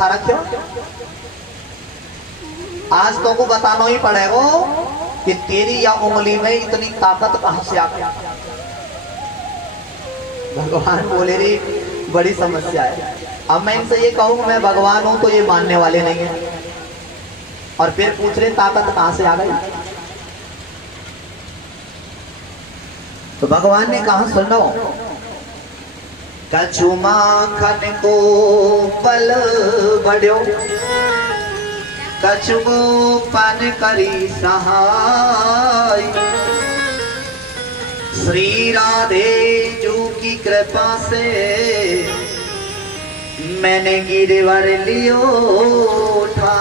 उठा रखे हो। आज तो को बताना ही पड़ेगा कि तेरी या उंगली में इतनी ताकत कहां से आ गई। भगवान बोले रे बड़ी समस्या है। अब मैं इनसे ये कहूँ मैं भगवान हूं तो ये मानने वाले नहीं है, और फिर पूछ रहे ताकत कहां से आ गई। तो भगवान ने कहा सुनो, कछु माखन को बल बढ़ो, कछु पान करी सहाय। श्री राधे जू की कृपा से मैंने गिरवर लियो उठा।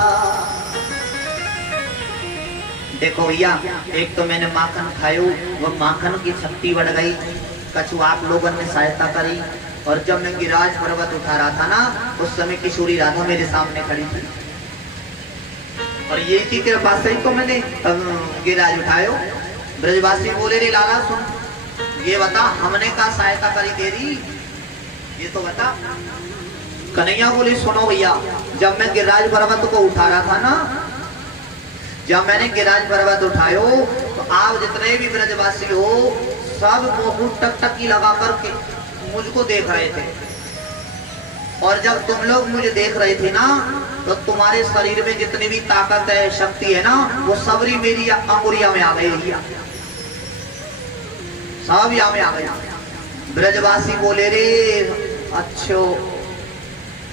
देखो भैया, एक तो मैंने माखन खायो, वो माखन की शक्ति बढ़ गई, कछु आप लोगों ने सहायता करी, और जब मैं गिरिराज पर्वत उठा रहा था ना, उस समय किशोरी राधा मेरे सामने खड़ी थी, और ये की कृपा से ही तो मैंने गिरिराज उठायो। ब्रजवासी बोले रे लाला सुन, ये बता हमने का सहायता करी तेरी, ये तो बता। कन्हैया बोले सुनो भैया, जब मैं गिरिराज पर्वत को उठा रहा था ना, जब मैंने गिरिराज पर्वत उठायो तो आप जितने भी ब्रजवासी हो सब मुंह टकटकी लगा करके मुझको देख रहे थे, और जब तुम लोग मुझे देख रहे थे ना, तो तुम्हारे शरीर में जितनी भी ताकत है, शक्ति है ना, वो सबरी मेरी अंगुरिया में आ गई, सब यहाँ में आ गया। ब्रजवासी बोले रे अच्छो,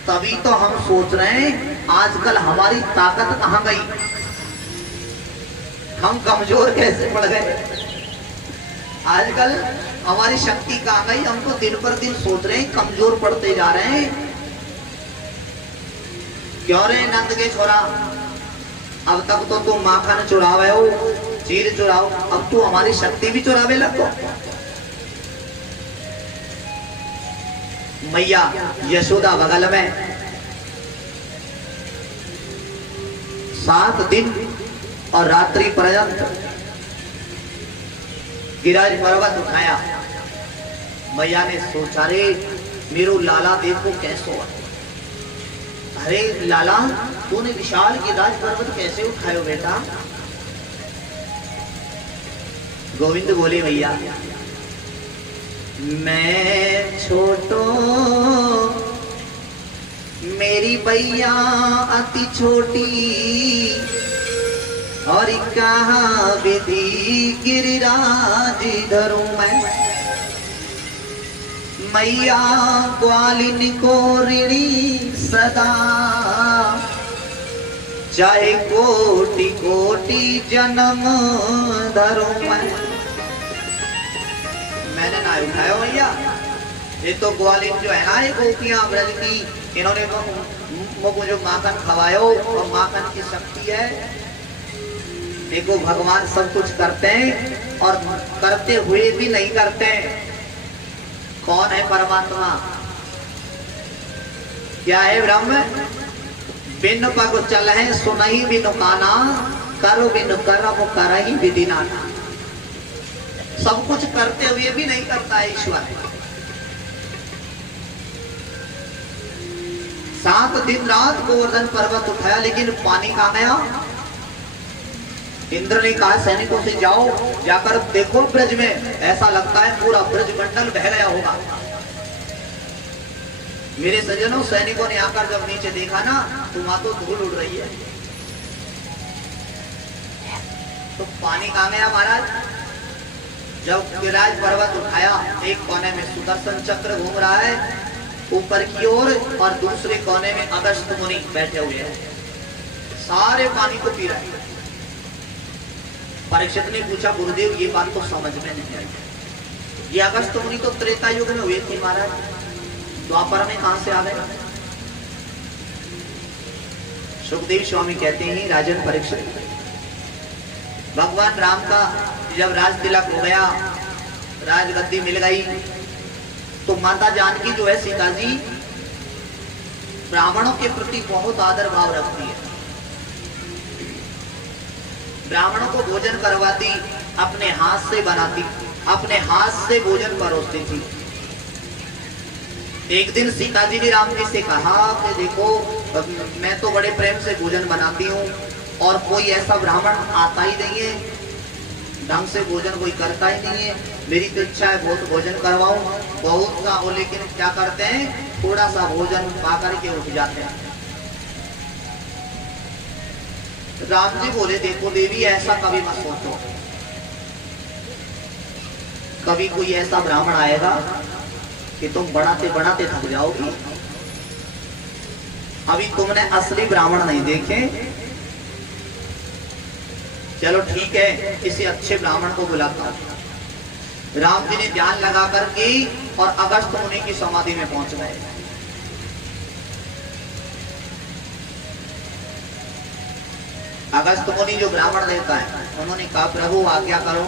तभी तो हम सोच रहे हैं आजकल हमारी ताकत कहाँ गई, हम कमजोर कैसे पड़ गए, आजकल हमारी शक्ति कहाँ गई। हम तो दिन पर दिन सोच रहे हैं कमजोर पड़ते जा रहे हैं। क्यों रे नंद के छोरा, अब तक तो तुम माखन चुरावे हो, चीर चुराओ, अब तू हमारी शक्ति भी चुरावे लगो। मैया यशोदा बगल में 7 दिन और रात्रि पर्यंत गिरिराज पर्वत उठाया। मैया ने सोचा रे मेरो लाला देखो कैसो है। अरे लाला तूने विशाल गिरिराज पर्वत कैसे उठायो बेटा। गोविंद बोले भैया मैं छोटो मेरी भैया अति छोटी, और कहाँ विधि गिरिराज धरूं मैं। मैया ग्वालिन को ऋणी सदा, चाहे कोटि कोटि जन्म धरूं मैंने ना उठाया भैया। ये तो ग्वालिन जो है ना, ये गोपियां ब्रज की, इन्होंने मुझे माखन खवायो, और माखन की शक्ति है। देखो भगवान सब कुछ करते हैं और करते हुए भी नहीं करते हैं। कौन है परमात्मा, क्या है ब्रह्म। बिन पग चल है सुनही बिनु काना, करो बिनु करम करही विधि नाना। सब कुछ करते हुए भी नहीं करता है ईश्वर। 7 दिन रात गोवर्धन पर्वत उठाया, लेकिन पानी कहाँ गया। इंद्र ने कहा सैनिकों से जाओ, जाकर देखो ब्रज में, ऐसा लगता है पूरा ब्रज मंडल बह गया होगा। मेरे सज्जनों, सैनिकों ने आकर जब नीचे देखा ना, तो वहां तो धूल उड़ रही है। तो पानी कहाँ गया महाराज। जब गिरिराज पर्वत उठाया, एक कोने में सुदर्शन चक्र घूम रहा है ऊपर की ओर, और दूसरे कोने में अगस्त्य मुनि बैठे हुए हैं, सारे पानी को पी रहे हैं। परीक्षित ने पूछा गुरुदेव ये बात तो समझ में नहीं आई, ये अगस्त्य मुनि तो त्रेता युग में हुए थे महाराज, द्वापर में कहां से आ गए। सुखदेव स्वामी कहते हैं राजन परीक्षित, भगवान राम का जब राज तिलक हो गया, राजगद्दी मिल गई, तो माता जानकी जो है सीता जी ब्राह्मणों के प्रति बहुत आदर भाव रखती है। ब्राह्मणों को भोजन करवाती, अपने हाथ से बनाती, अपने हाथ से भोजन परोसती थी। एक दिन सीता जी ने राम जी से कहा कि देखो तो मैं तो बड़े प्रेम से भोजन बनाती हूँ और कोई ऐसा ब्राह्मण आता ही नहीं है, ढंग से भोजन कोई करता ही नहीं है। मेरी तो इच्छा है बहुत भोजन करवाऊं, बहुत सा हो, लेकिन क्या करते हैं, थोड़ा सा भोजन पा करके उठ जाते हैं। राम जी बोले देखो देवी ऐसा कभी मत सोचो, कभी कोई ऐसा ब्राह्मण आएगा कि तुम बनाते बनाते थक जाओगी। अभी तुमने असली ब्राह्मण नहीं देखे, चलो ठीक है किसी अच्छे ब्राह्मण को बुलाता हूं। राम जी ने ध्यान लगा करके और अगस्त मुनि की समाधि में पहुंच गए। अगस्त मुनि जो ब्राह्मण देवता है, उन्होंने कहा प्रभु आज्ञा करो।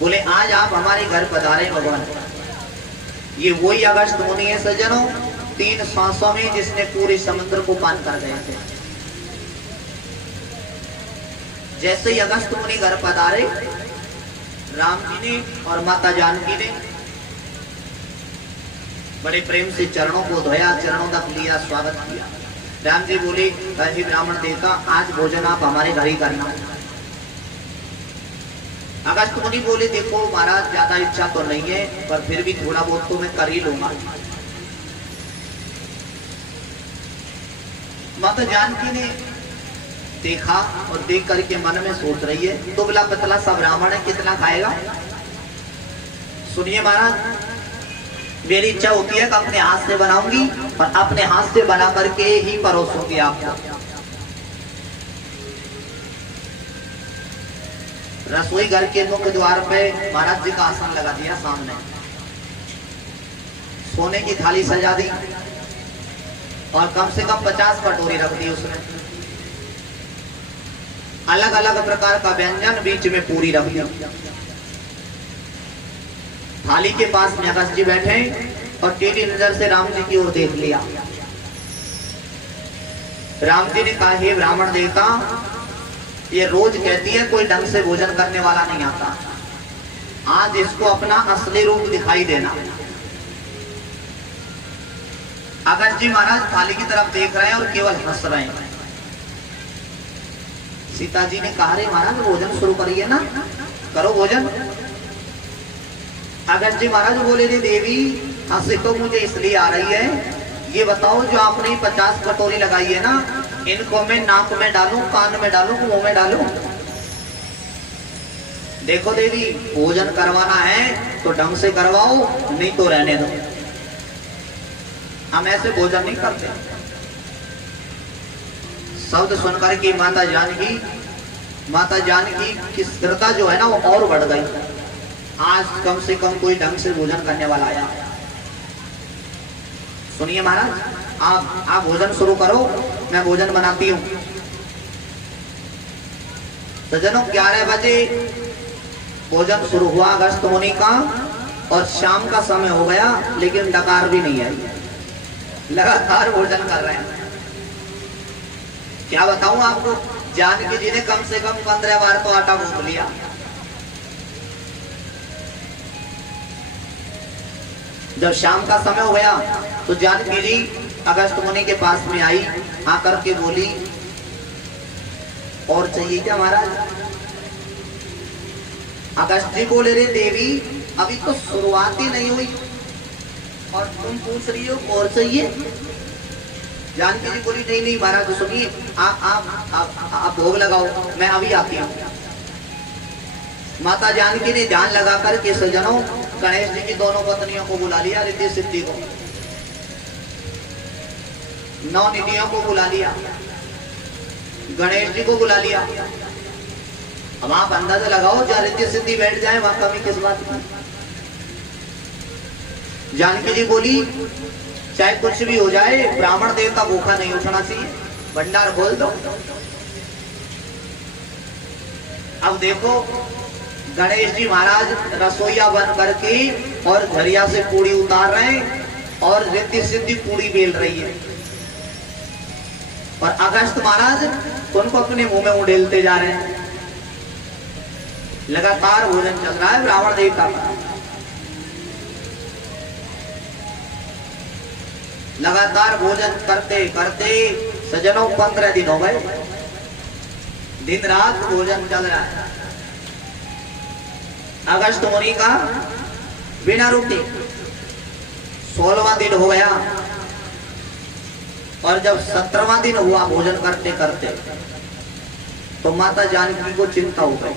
बोले आज आप हमारे घर पधारे भगवान। ये वही अगस्त मुनि है सज्जनों, 3 सांसों में जिसने पूरे समुद्र को पान कर गए थे। जैसे ही अगस्त मुनि घर पधारे, राम जी ने और माता जानकी ने बड़े प्रेम से चरणों को धोया, चरणों तक लिया, स्वागत किया। राम जी बोले हे ब्राह्मण देवता आज भोजन आप हमारे घर ही करना। अगस्त मुनि बोले देखो महाराज ज्यादा इच्छा तो नहीं है, पर फिर भी थोड़ा बहुत तो मैं कर ही लूंगा। माता जानकी ने देखा और देख करके मन में सोच रही है दुबला पतला सा ब्राह्मण है, कितना खाएगा। सुनिए महाराज, मेरी इच्छा होती है कि अपने हाथ से बनाऊंगी और अपने हाथ से बना करके ही परोसूंगी आपको। रसोई घर के मुख्य द्वार पे महाराज जी का आसन लगा दिया, सामने सोने की थाली सजा दी और कम से कम 50 कटोरी रख दी उसने। अलग अलग प्रकार का व्यंजन, बीच में पूरी रख दी। थाली के पास में अगस्त जी बैठे और टेढ़ी नजर से राम जी की ओर देख लिया। राम जी ने कहा हे ब्राह्मण देवता, ये रोज कहती है कोई ढंग से भोजन करने वाला नहीं आता, आज इसको अपना असली रूप दिखाई देना। अगस्त जी महाराज थाली की तरफ देख रहे हैं और केवल हंस रहे हैं। सीता जी ने कहा रे महाराज भोजन शुरू करिए ना, करो भोजन। अगस्त जी महाराज बोले रे देवी हंसी तो मुझे इसलिए आ रही है, ये बताओ जो आपने 50 कटोरी लगाई है ना, इनको मैं नाक में डालूं, कान में डालूं, मुंह में डालूं? देखो देवी भोजन करवाना है तो ढंग से करवाओ, नहीं तो रहने दो, हम ऐसे भोजन नहीं करते। शब्द सुनकर की माता जानकी की स्थिरता जो है ना वो और बढ़ गई। आज कम से कम कोई ढंग से भोजन करने वाला आया। सुनिए महाराज, आप भोजन शुरू करो, मैं भोजन बनाती हूँ। सज्जनों 11 बजे भोजन शुरू हुआ अगस्त मुनि का और शाम का समय हो गया, लेकिन डकार भी नहीं आई, लगातार भोजन कर रहे हैं। क्या बताऊं आपको, जानकी जी ने कम से कम 15 बार तो आटा गूंथ लिया। जब शाम का समय हो गया तो जानकी जी अगस्त मुनि के पास में आई, आकर के बोली और चाहिए क्या महाराज? अगस्त जी बोले रे देवी अभी तो शुरुआत ही नहीं हुई और तुम पूछ रही हो और चाहिए? जानकी जी बोली नहीं नहीं महाराज सुनिए, आप भोग लगाओ, मैं अभी आती हूँ। माता जानकी ने ध्यान लगा कर के सज्जनों गणेश जी की दोनों पत्नियों को बुला लिया, रिद्धि सिद्धि को, 9 निधियों को बुला लिया, गणेश जी को बुला लिया। अब आप अंदाजा लगाओ जहाँ रिद्धि सिद्धि बैठ जाए वहां कमी किस बात की। जानकी जी बोली चाहे कुछ भी हो जाए ब्राह्मण देवता भूखा नहीं उठना चाहिए, भंडार खोल दो। अब देखो गणेश जी महाराज रसोईया बन करके और झरिया से पूड़ी उतार रहे हैं और रिद्धि सिद्धि पूड़ी बेल रही है और अगस्त महाराज उनको अपने मुंह में उड़ेलते जा रहे हैं। लगातार भोजन चल रहा है ब्राह्मण देवता का। लगातार भोजन करते करते सजनों 15 दिन हो गए, दिन रात भोजन चल रहा है। अगस्त मुनि का बिना रोटी 16वां दिन हो गया, और जब 17वां दिन हुआ भोजन करते करते तो माता जानकी को चिंता हो गई।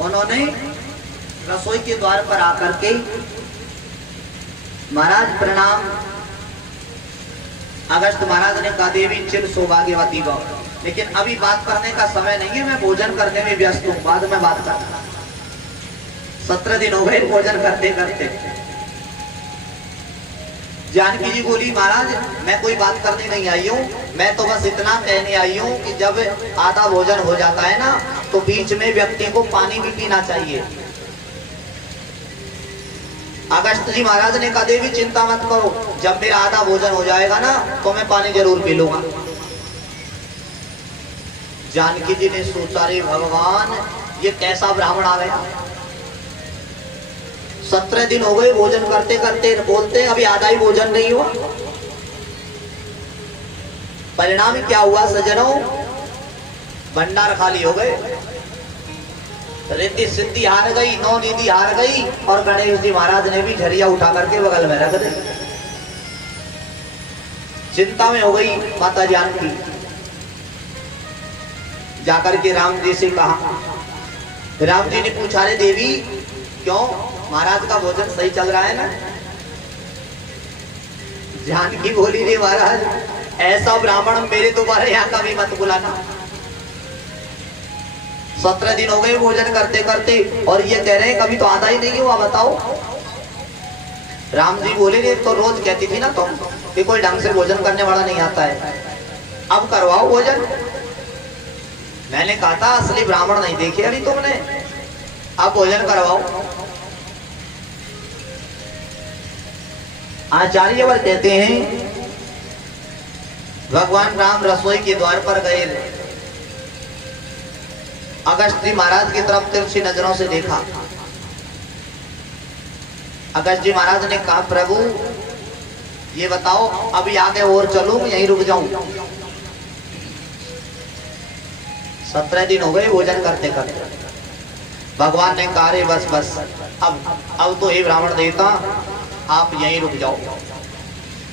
उन्होंने रसोई के द्वार पर आकर के, महाराज प्रणाम। अगस्त महाराज ने कहा देवी चिर सौभाग्यवती भव, लेकिन अभी बात करने का समय नहीं है, मैं भोजन करने में व्यस्त हूं, बाद में बात करना। 17 दिन हो गए भोजन करते करते। जानकी जी बोली महाराज मैं कोई बात करने नहीं आई हूँ, मैं तो बस इतना कहने आई हूँ कि जब आधा भोजन हो जाता है ना तो बीच में व्यक्ति को पानी भी पीना चाहिए। अगस्त जी महाराज ने कहा देवी चिंता मत करो, जब मेरा आधा भोजन हो जाएगा ना तो मैं पानी जरूर पी लूंगा। जानकी जी ने सोचा रे भगवान ये कैसा ब्राह्मण आ गया, 17 दिन हो गए भोजन करते करते, बोलते अभी आधा ही भोजन नहीं हुआ। परिणाम क्या हुआ सज्जनों, भंडार खाली हो गए, रिद्धि सिद्धि हार गई, नौ निधि हार गई, और गणेश जी महाराज ने भी झरिया उठा करके बगल में रख दी। चिंता में हो गई माता जानकी, जाकर के राम जी से कहा। राम जी ने पूछा रे देवी क्यों, महाराज का भोजन सही चल रहा है ना? जानकी बोली रे महाराज ऐसा ब्राह्मण मेरे दोबारा यहाँ कभी मत बुलाना। 17 दिन हो गए भोजन करते करते, और ये कह रहे हैं कभी तो आधा ही नहीं हुआ, बताओ। राम जी बोले रे तो रोज कहती थी ना तुम कि कोई ढंग से भोजन करने वाला नहीं आता है, अब करवाओ भोजन। मैंने कहा था असली ब्राह्मण नहीं देखे अभी तुमने, अब भोजन करवाओ। आचार्य वर कहते हैं भगवान राम रसोई के द्वार पर गए, अगस्त जी महाराज की तरफ तिरछी नजरों से देखा। अगस्त जी महाराज ने कहा प्रभु ये बताओ अभी आगे और चलूं यहीं रुक जाऊं? 17 दिन हो गए भोजन करते करते। भगवान ने कहा रे बस बस, अब तो हे ब्राह्मण देवता आप यहीं रुक जाओ,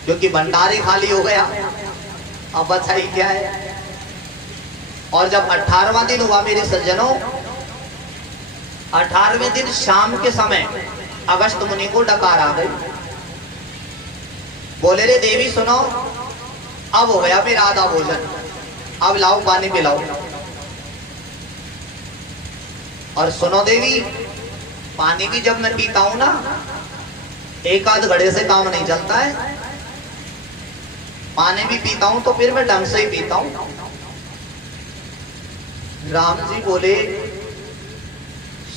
क्योंकि भंडार ही खाली हो गया, अब बचा ही क्या है। और जब 18वां दिन हुआ मेरे सज्जनों, 18वें दिन शाम के समय अगस्त मुनि को डकार आ गई। बोले रे देवी सुनो, अब हो गया मेरा आधा भोजन, अब लाओ पानी पिलाओ। और सुनो देवी पानी भी जब मैं पीता हूं ना एक आध घड़े से काम नहीं चलता है, पानी भी पीता हूं तो फिर मैं ढंग से ही पीता हूं। राम जी बोले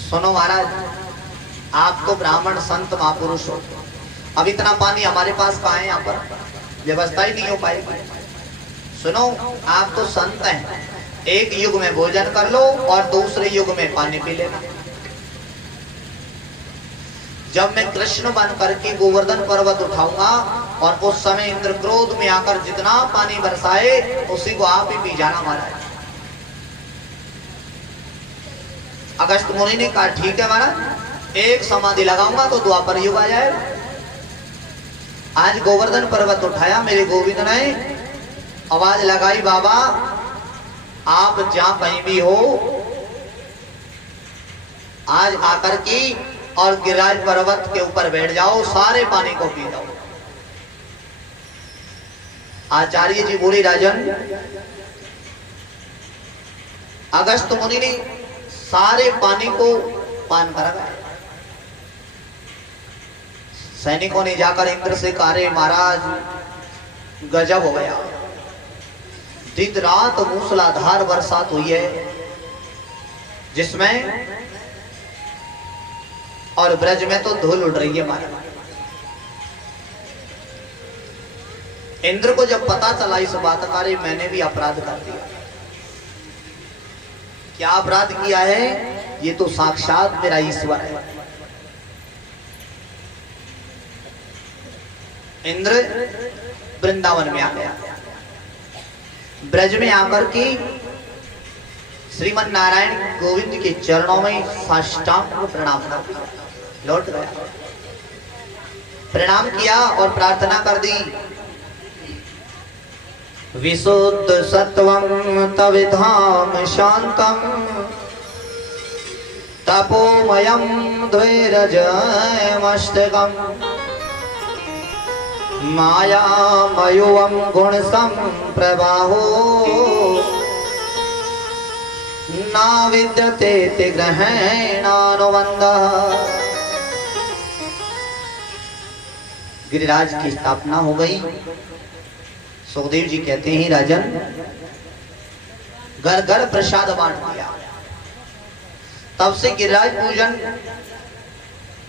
सुनो महाराज आप तो ब्राह्मण संत महापुरुष हो, अब इतना पानी हमारे पास कहाँ है, यहाँ पर व्यवस्था ही नहीं हो पाएगी। सुनो आप तो संत हैं, एक युग में भोजन कर लो और दूसरे युग में पानी पी लेना। जब मैं कृष्ण बन करके गोवर्धन पर्वत उठाऊंगा और उस समय इंद्र क्रोध में आकर जितना पानी बरसाए उसी को आप ही पी जाना महाराज। अगस्त मुनि ने कहा ठीक है महाराज, एक समाधि लगाऊंगा तो द्वापर युग आ जाएगा। आज गोवर्धन पर्वत उठाया मेरे गोविंद ने, आवाज लगाई बाबा आप जहां कहीं भी हो आज आकर के और गिरिराज पर्वत के ऊपर बैठ जाओ, सारे पानी को पी जाओ। आचार्य जी बोले राजन, अगस्त मुनि ने सारे पानी को पान करा। सैनिकों ने जाकर इंद्र से कहा रे महाराज गजब हो गया, दिन रात मूसलाधार बरसात हुई है जिसमें, और ब्रज में तो धूल उड़ रही है महाराज। इंद्र को जब पता चला इस बात का, रे मैंने भी अपराध कर दिया। क्या अपराध किया है? ये तो साक्षात मेरा ईश्वर है। इंद्र वृंदावन में आ गया। ब्रज में आकर के श्रीमन नारायण गोविंद के चरणों में साष्टांग प्रणाम कर दिया, लौट गया, प्रणाम किया और प्रार्थना कर दी। विशुद्ध सत्वं तविधाम शांतम तपोमयं द्वैरजयमस्तकं मायामयुवं गुणसंप्रवाहो न विद्यते ते ग्रहेणानुबन्धः। गिरिराज की स्थापना हो गई। सुखदेव जी कहते हैं राजन, घर घर प्रसाद बांट दिया। तब से गिरिराज पूजन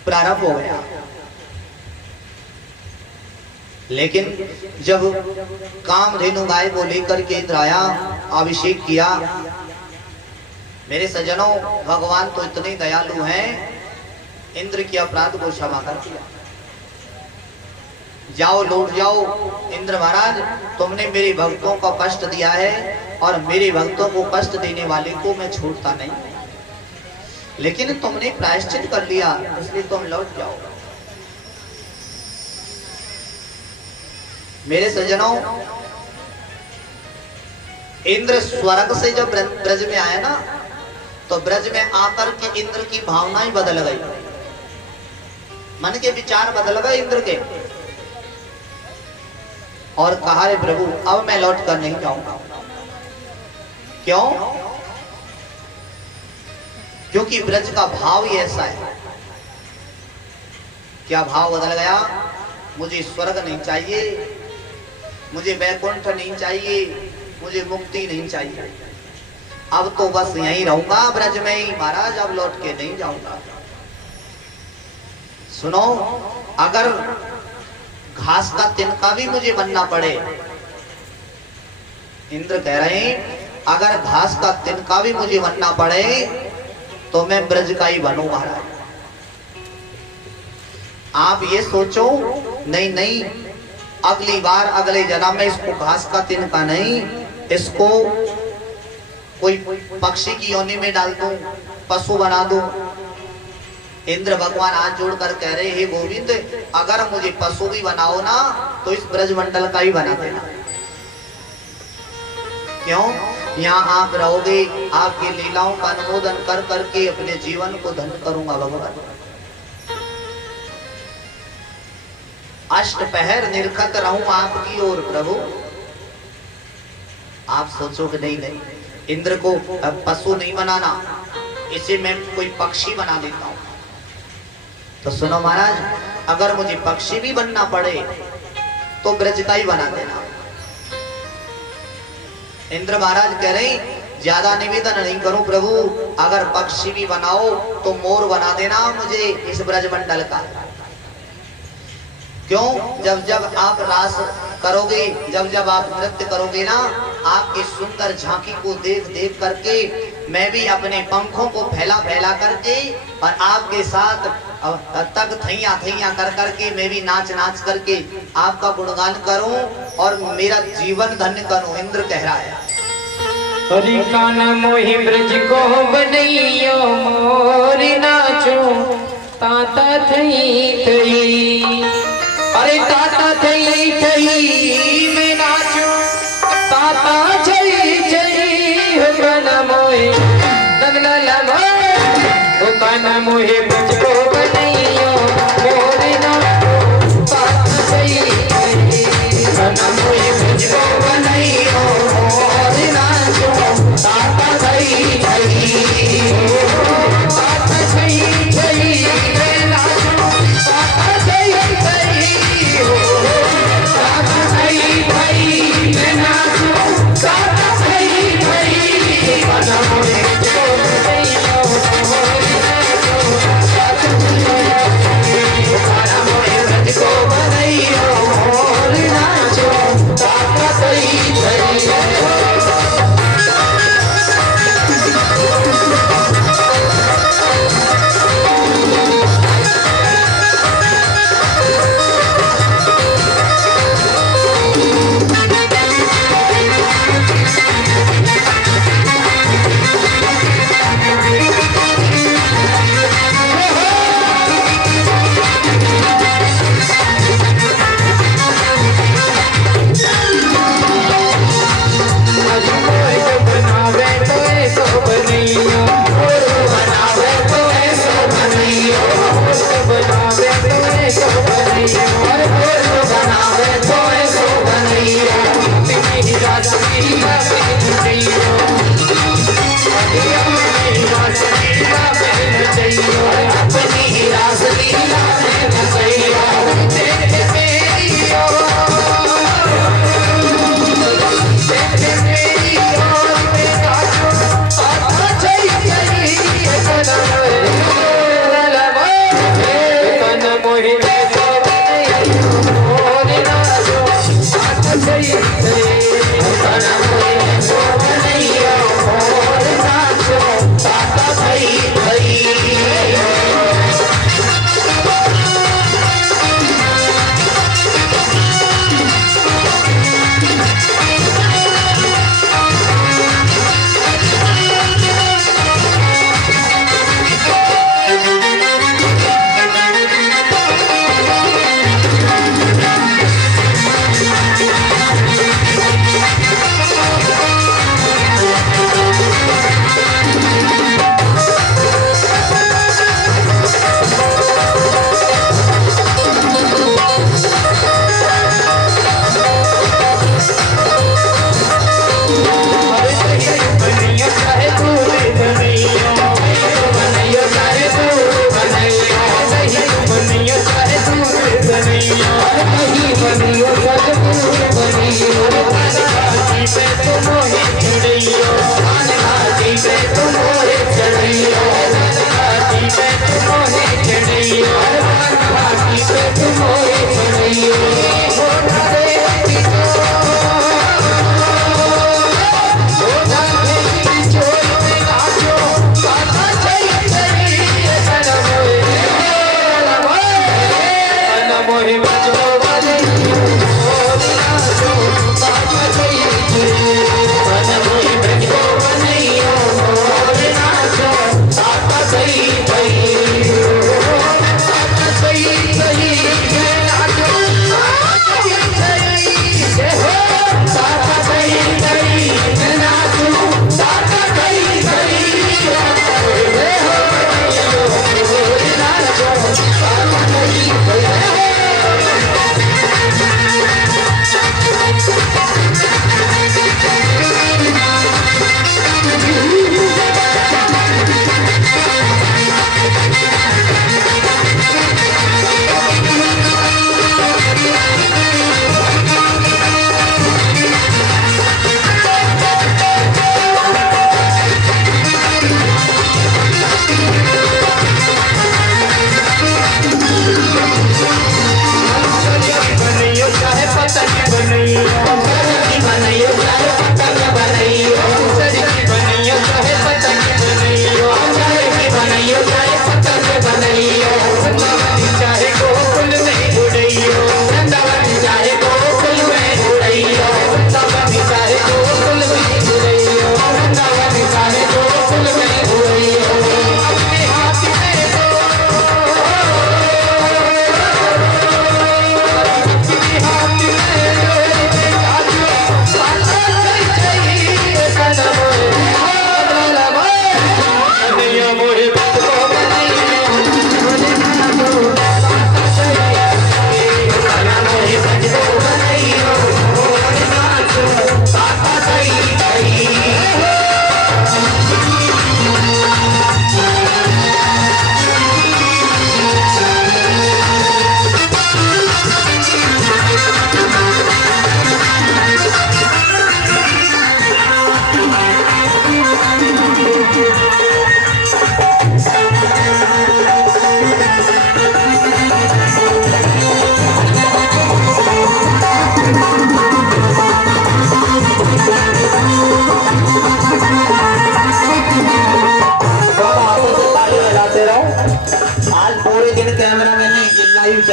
प्रारंभ हो गया। लेकिन जब कामधेनु गाय को लेकर के इंद्र आया, अभिषेक किया, मेरे सज्जनों भगवान तो इतने दयालु हैं, इंद्र की अपराध को क्षमा कर दिया। जाओ, लौट जाओ। इंद्र महाराज, तुमने मेरे भक्तों को कष्ट दिया है और मेरे भक्तों को कष्ट देने वाले को मैं छोड़ता नहीं, लेकिन तुमने प्रायश्चित कर लिया, इसलिए तुम लौट जाओ। मेरे सज्जनों, इंद्र स्वर्ग से जब ब्रज में आया ना, तो ब्रज में आकर के इंद्र की भावनाएं बदल गई, मन के विचार बदल गए इंद्र के, और कहा रे प्रभु अब मैं लौट कर नहीं जाऊंगा। क्यों? क्योंकि ब्रज का भाव ही ऐसा है। क्या भाव बदल गया? मुझे स्वर्ग नहीं चाहिए, मुझे वैकुंठ नहीं चाहिए, मुझे मुक्ति नहीं चाहिए, अब तो बस यहीं रहूंगा ब्रज में ही महाराज, अब लौट के नहीं जाऊंगा। सुनो, अगर घास का तिनका भी मुझे बनना पड़े, इंद्र कह रहे हैं अगर घास का तिनका भी मुझे बनना पड़े तो मैं ब्रज का ही बनूं महाराज। आप ये सोचो, नहीं नहीं, अगली बार अगले जन्म में इसको घास का तिनका नहीं, इसको कोई पक्षी की योनि में डाल दूं, पशु बना दूं। इंद्र भगवान हाथ जोड़कर कह रहे, हे गोविंद, अगर मुझे पशु भी बनाओ ना तो इस ब्रजमंडल का ही बना देना। क्यों? यहाँ आप रहोगे, आपकी लीलाओं का अनुमोदन कर करके अपने जीवन को धन्य करूंगा भगवान। अष्ट पहर निरखत रहूं आपकी ओर प्रभु। आप सोचो कि नहीं नहीं, इंद्र को पशु नहीं बनाना, इसे मैं कोई पक्षी बना देता हूं। तो सुनो महाराज, अगर मुझे पक्षी भी बनना पड़े तो ब्रज का ही बना देना। इंद्र महाराज कह रहे, ज्यादा निवेदन नहीं करूं प्रभु, अगर पक्षी भी बनाओ तो मोर बना देना मुझे इस ब्रजमंडल का। क्यों? जब जब आप रास करोगे, जब जब आप नृत्य करोगे ना, आपकी सुंदर झांकी को देख देख करके मैं भी अपने पंखों को फैला फैला करके और आपके साथ तक थैया थैया कर करके मैं भी नाच नाच करके आपका गुणगान करूं और मेरा जीवन धन्य करूं। इंद्र कह रहा है, हरि काना मोहि ब्रज को बनैयो मोर नाचो ताता थई थई, अरे ताता थई थई मैं नाचो ताता थई थई, हो काना मोहि नगला मोहि, हो काना मोहि ब्रज को बनैयो मोर नाचो ताता थई थई, काना मोहि ब्रज को बनैयो मोर नाचो ताता थई थई, ताता थई थई मैं नाचो ताता थई थई, ताता थई थई मैं नाचो ताता थई थई, काना मोहि ब्रज को बनैयो मोर नाचो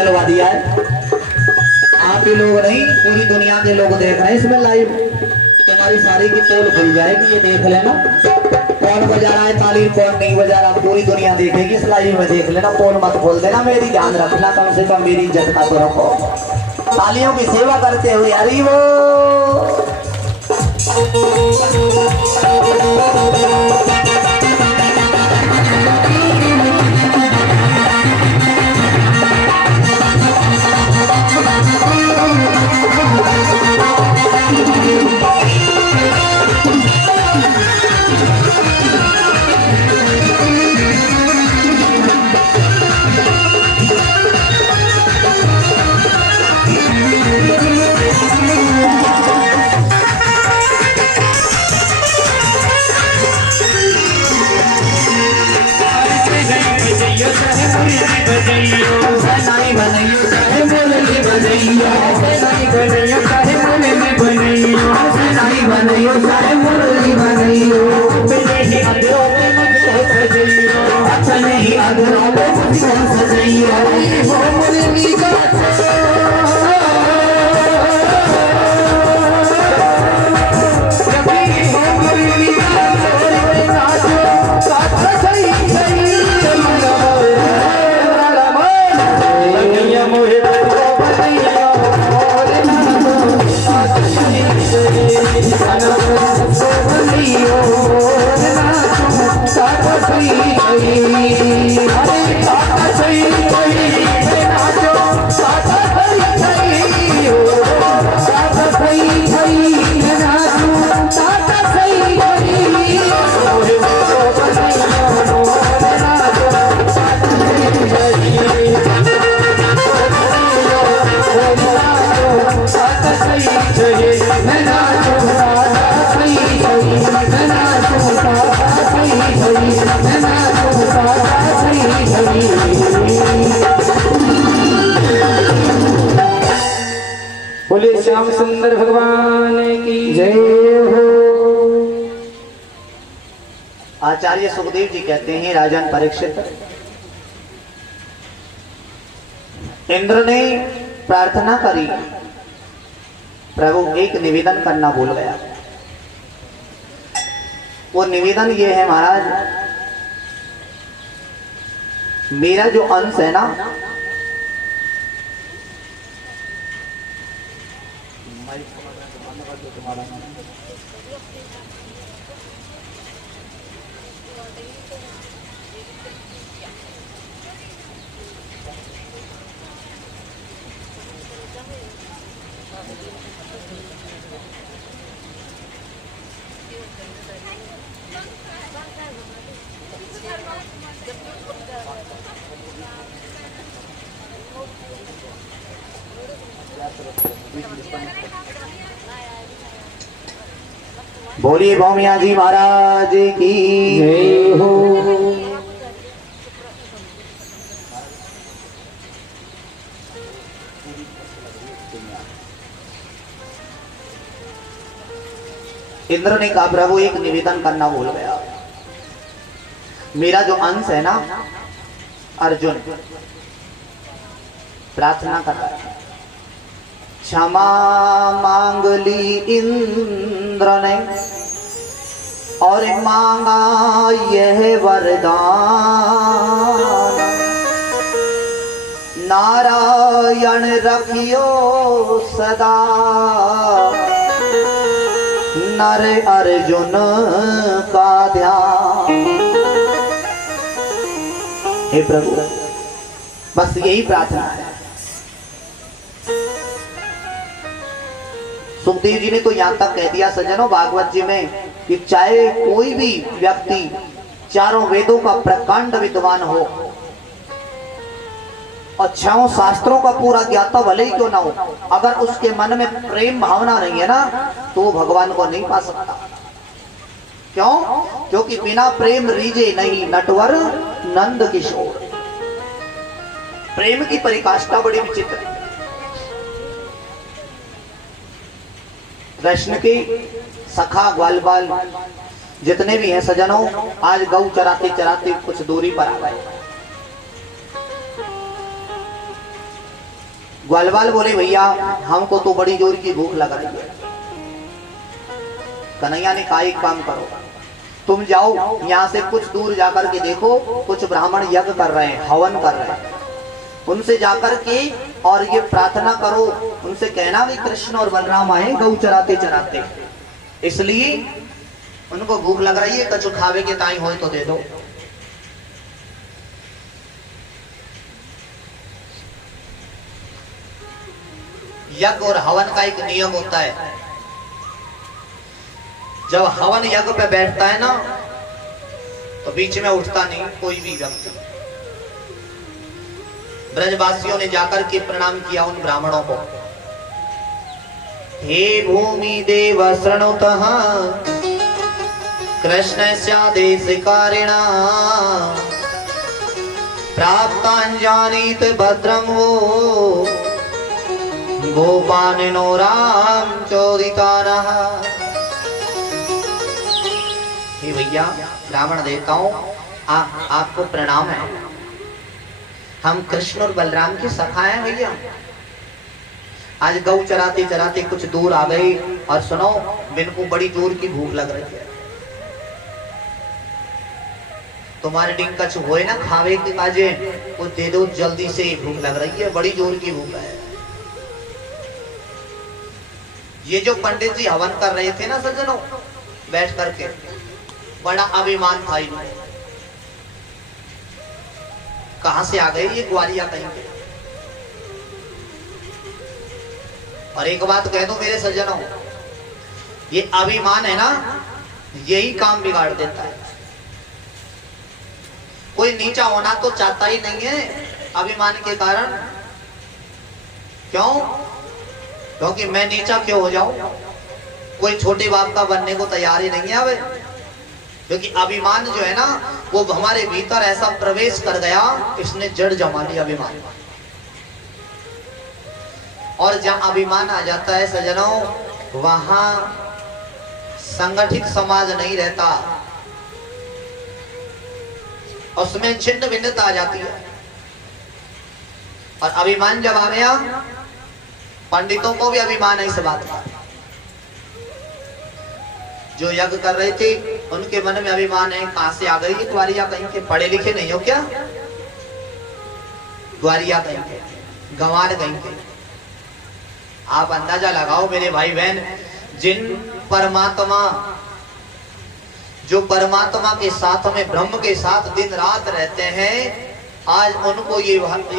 चलवा दिया है। आप ही लोग नहीं, पूरी दुनिया के लोग देख रहे हैं इसमें लाइव। तुम्हारी सारी की तोल खुल जाएगी, ये देख लेना। कौन बजा रहा है ताली, कौन नहीं बजा रहा, पूरी दुनिया देखेगी इस लाइव में। देख लेना, पोल मत खोल देना, मेरी ध्यान रखना, कम से कम मेरी इज्जत का तो रखो। तालियों की सेवा करते हुए हरी वो बोले श्याम सुंदर भगवान की जय हो। आचार्य सुखदेव जी कहते हैं, राजन परीक्षित, इंद्र ने प्रार्थना करी, प्रभु एक निवेदन करना भूल गया। वो निवेदन ये है, महाराज मेरा जो अंश है ना, बोलिए भौमिया जी महाराज की जय हो। इंद्र ने कहा, प्रभु एक निवेदन करना भूल गया। मेरा जो अंश है ना अर्जुन, प्रार्थना कर रहा है, क्षमा मांग ली इंद्र ने और मांगा यह वरदान, नारायण रखियो सदा नर अर्जुन का ध्यान। हे प्रभु, बस यही प्रार्थना है। सुखदेव जी ने तो यहां तक कह दिया सज्जनों भागवत जी में कि चाहे कोई भी व्यक्ति चारों वेदों का प्रकांड विद्वान हो और छहों शास्त्रों का पूरा ज्ञाता भले ही क्यों ना हो, अगर उसके मन में प्रेम भावना नहीं है ना, तो वो भगवान को नहीं पा सकता। क्यों? क्योंकि बिना प्रेम रीजे नहीं नटवर नंद किशोर। प्रेम की परिकाष्ठा बड़ी विचित्र है। कृष्ण के सखा ग्वाल बाल जितने भी हैं सजनों, आज गौ चराते चराते कुछ दूरी पर आ गए। ग्वालवाल बोले भैया हमको तो बड़ी जोर की भूख लग रही है। कन्हैया ने कहा एक काम करो, तुम जाओ यहाँ से कुछ दूर जाकर के देखो, कुछ ब्राह्मण यज्ञ कर रहे हैं, हवन कर रहे हैं, उनसे जाकर के और ये प्रार्थना करो, उनसे कहना भी कृष्ण और बलराम आए गौ चराते चराते, इसलिए उनको भूख लग रही है, कछु खावे के ताई हो तो दे दो। यज्ञ और हवन का एक नियम होता है, जब हवन यज्ञ पे बैठता है ना तो बीच में उठता नहीं कोई भी व्यक्ति। ब्रजवासियों ने जाकर के प्रणाम किया उन ब्राह्मणों को। हे भूमि देव शृणुतः कृष्णस्यादेशकारिणा प्राप्ताञ्जानीत भद्रं वो गोपानिनो राम चोदितानः। हे भैया ब्राह्मण देवताओं आपको प्रणाम है, हम कृष्ण और बलराम के सखा हैं भैया। आज गौ चराते चराते कुछ दूर आ गए और सुनो इनको बड़ी जोर की भूख लग रही है, तुम्हारे डिंग कछ होए ना खावे के काजे वो दे दो जल्दी से, भूख लग रही है, बड़ी जोर की भूख है। ये जो पंडित जी हवन कर रहे थे ना सज्जनों बैठ करके, बड़ा अभिमान था इन्हें। कहां से आ गए ये ग्वालिया कहीं पे। और एक बात कह दो मेरे सज्जनों, ये अभिमान है ना यही काम बिगाड़ देता है। कोई नीचा होना तो चाहता ही नहीं है अभिमान के कारण। क्यों? क्योंकि मैं नीचा क्यों हो जाऊं, कोई छोटे बाप का बनने को तैयार ही नहीं है अबे। क्योंकि अभिमान जो है ना वो हमारे भीतर ऐसा प्रवेश कर गया, इसने जड़ जमा ली अभिमान। और जहां अभिमान आ जाता है सज्जनों वहां संगठित समाज नहीं रहता, उसमें छिन्न भिन्नता आ जाती है। और अभिमान जब आ गया, पंडितों को भी अभिमान है इस बात का। जो यज्ञ कर रहे थे उनके मन में अभिमान है, कहां से आ गई ग्वालिया कहीं के, पढ़े लिखे नहीं हो क्या, ग्वालिया कहीं के, गंवार कहीं के। आप अंदाजा लगाओ मेरे भाई बहन, जिन परमात्मा जो परमात्मा के साथ में ब्रह्म के साथ दिन रात रहते हैं, आज उनको ये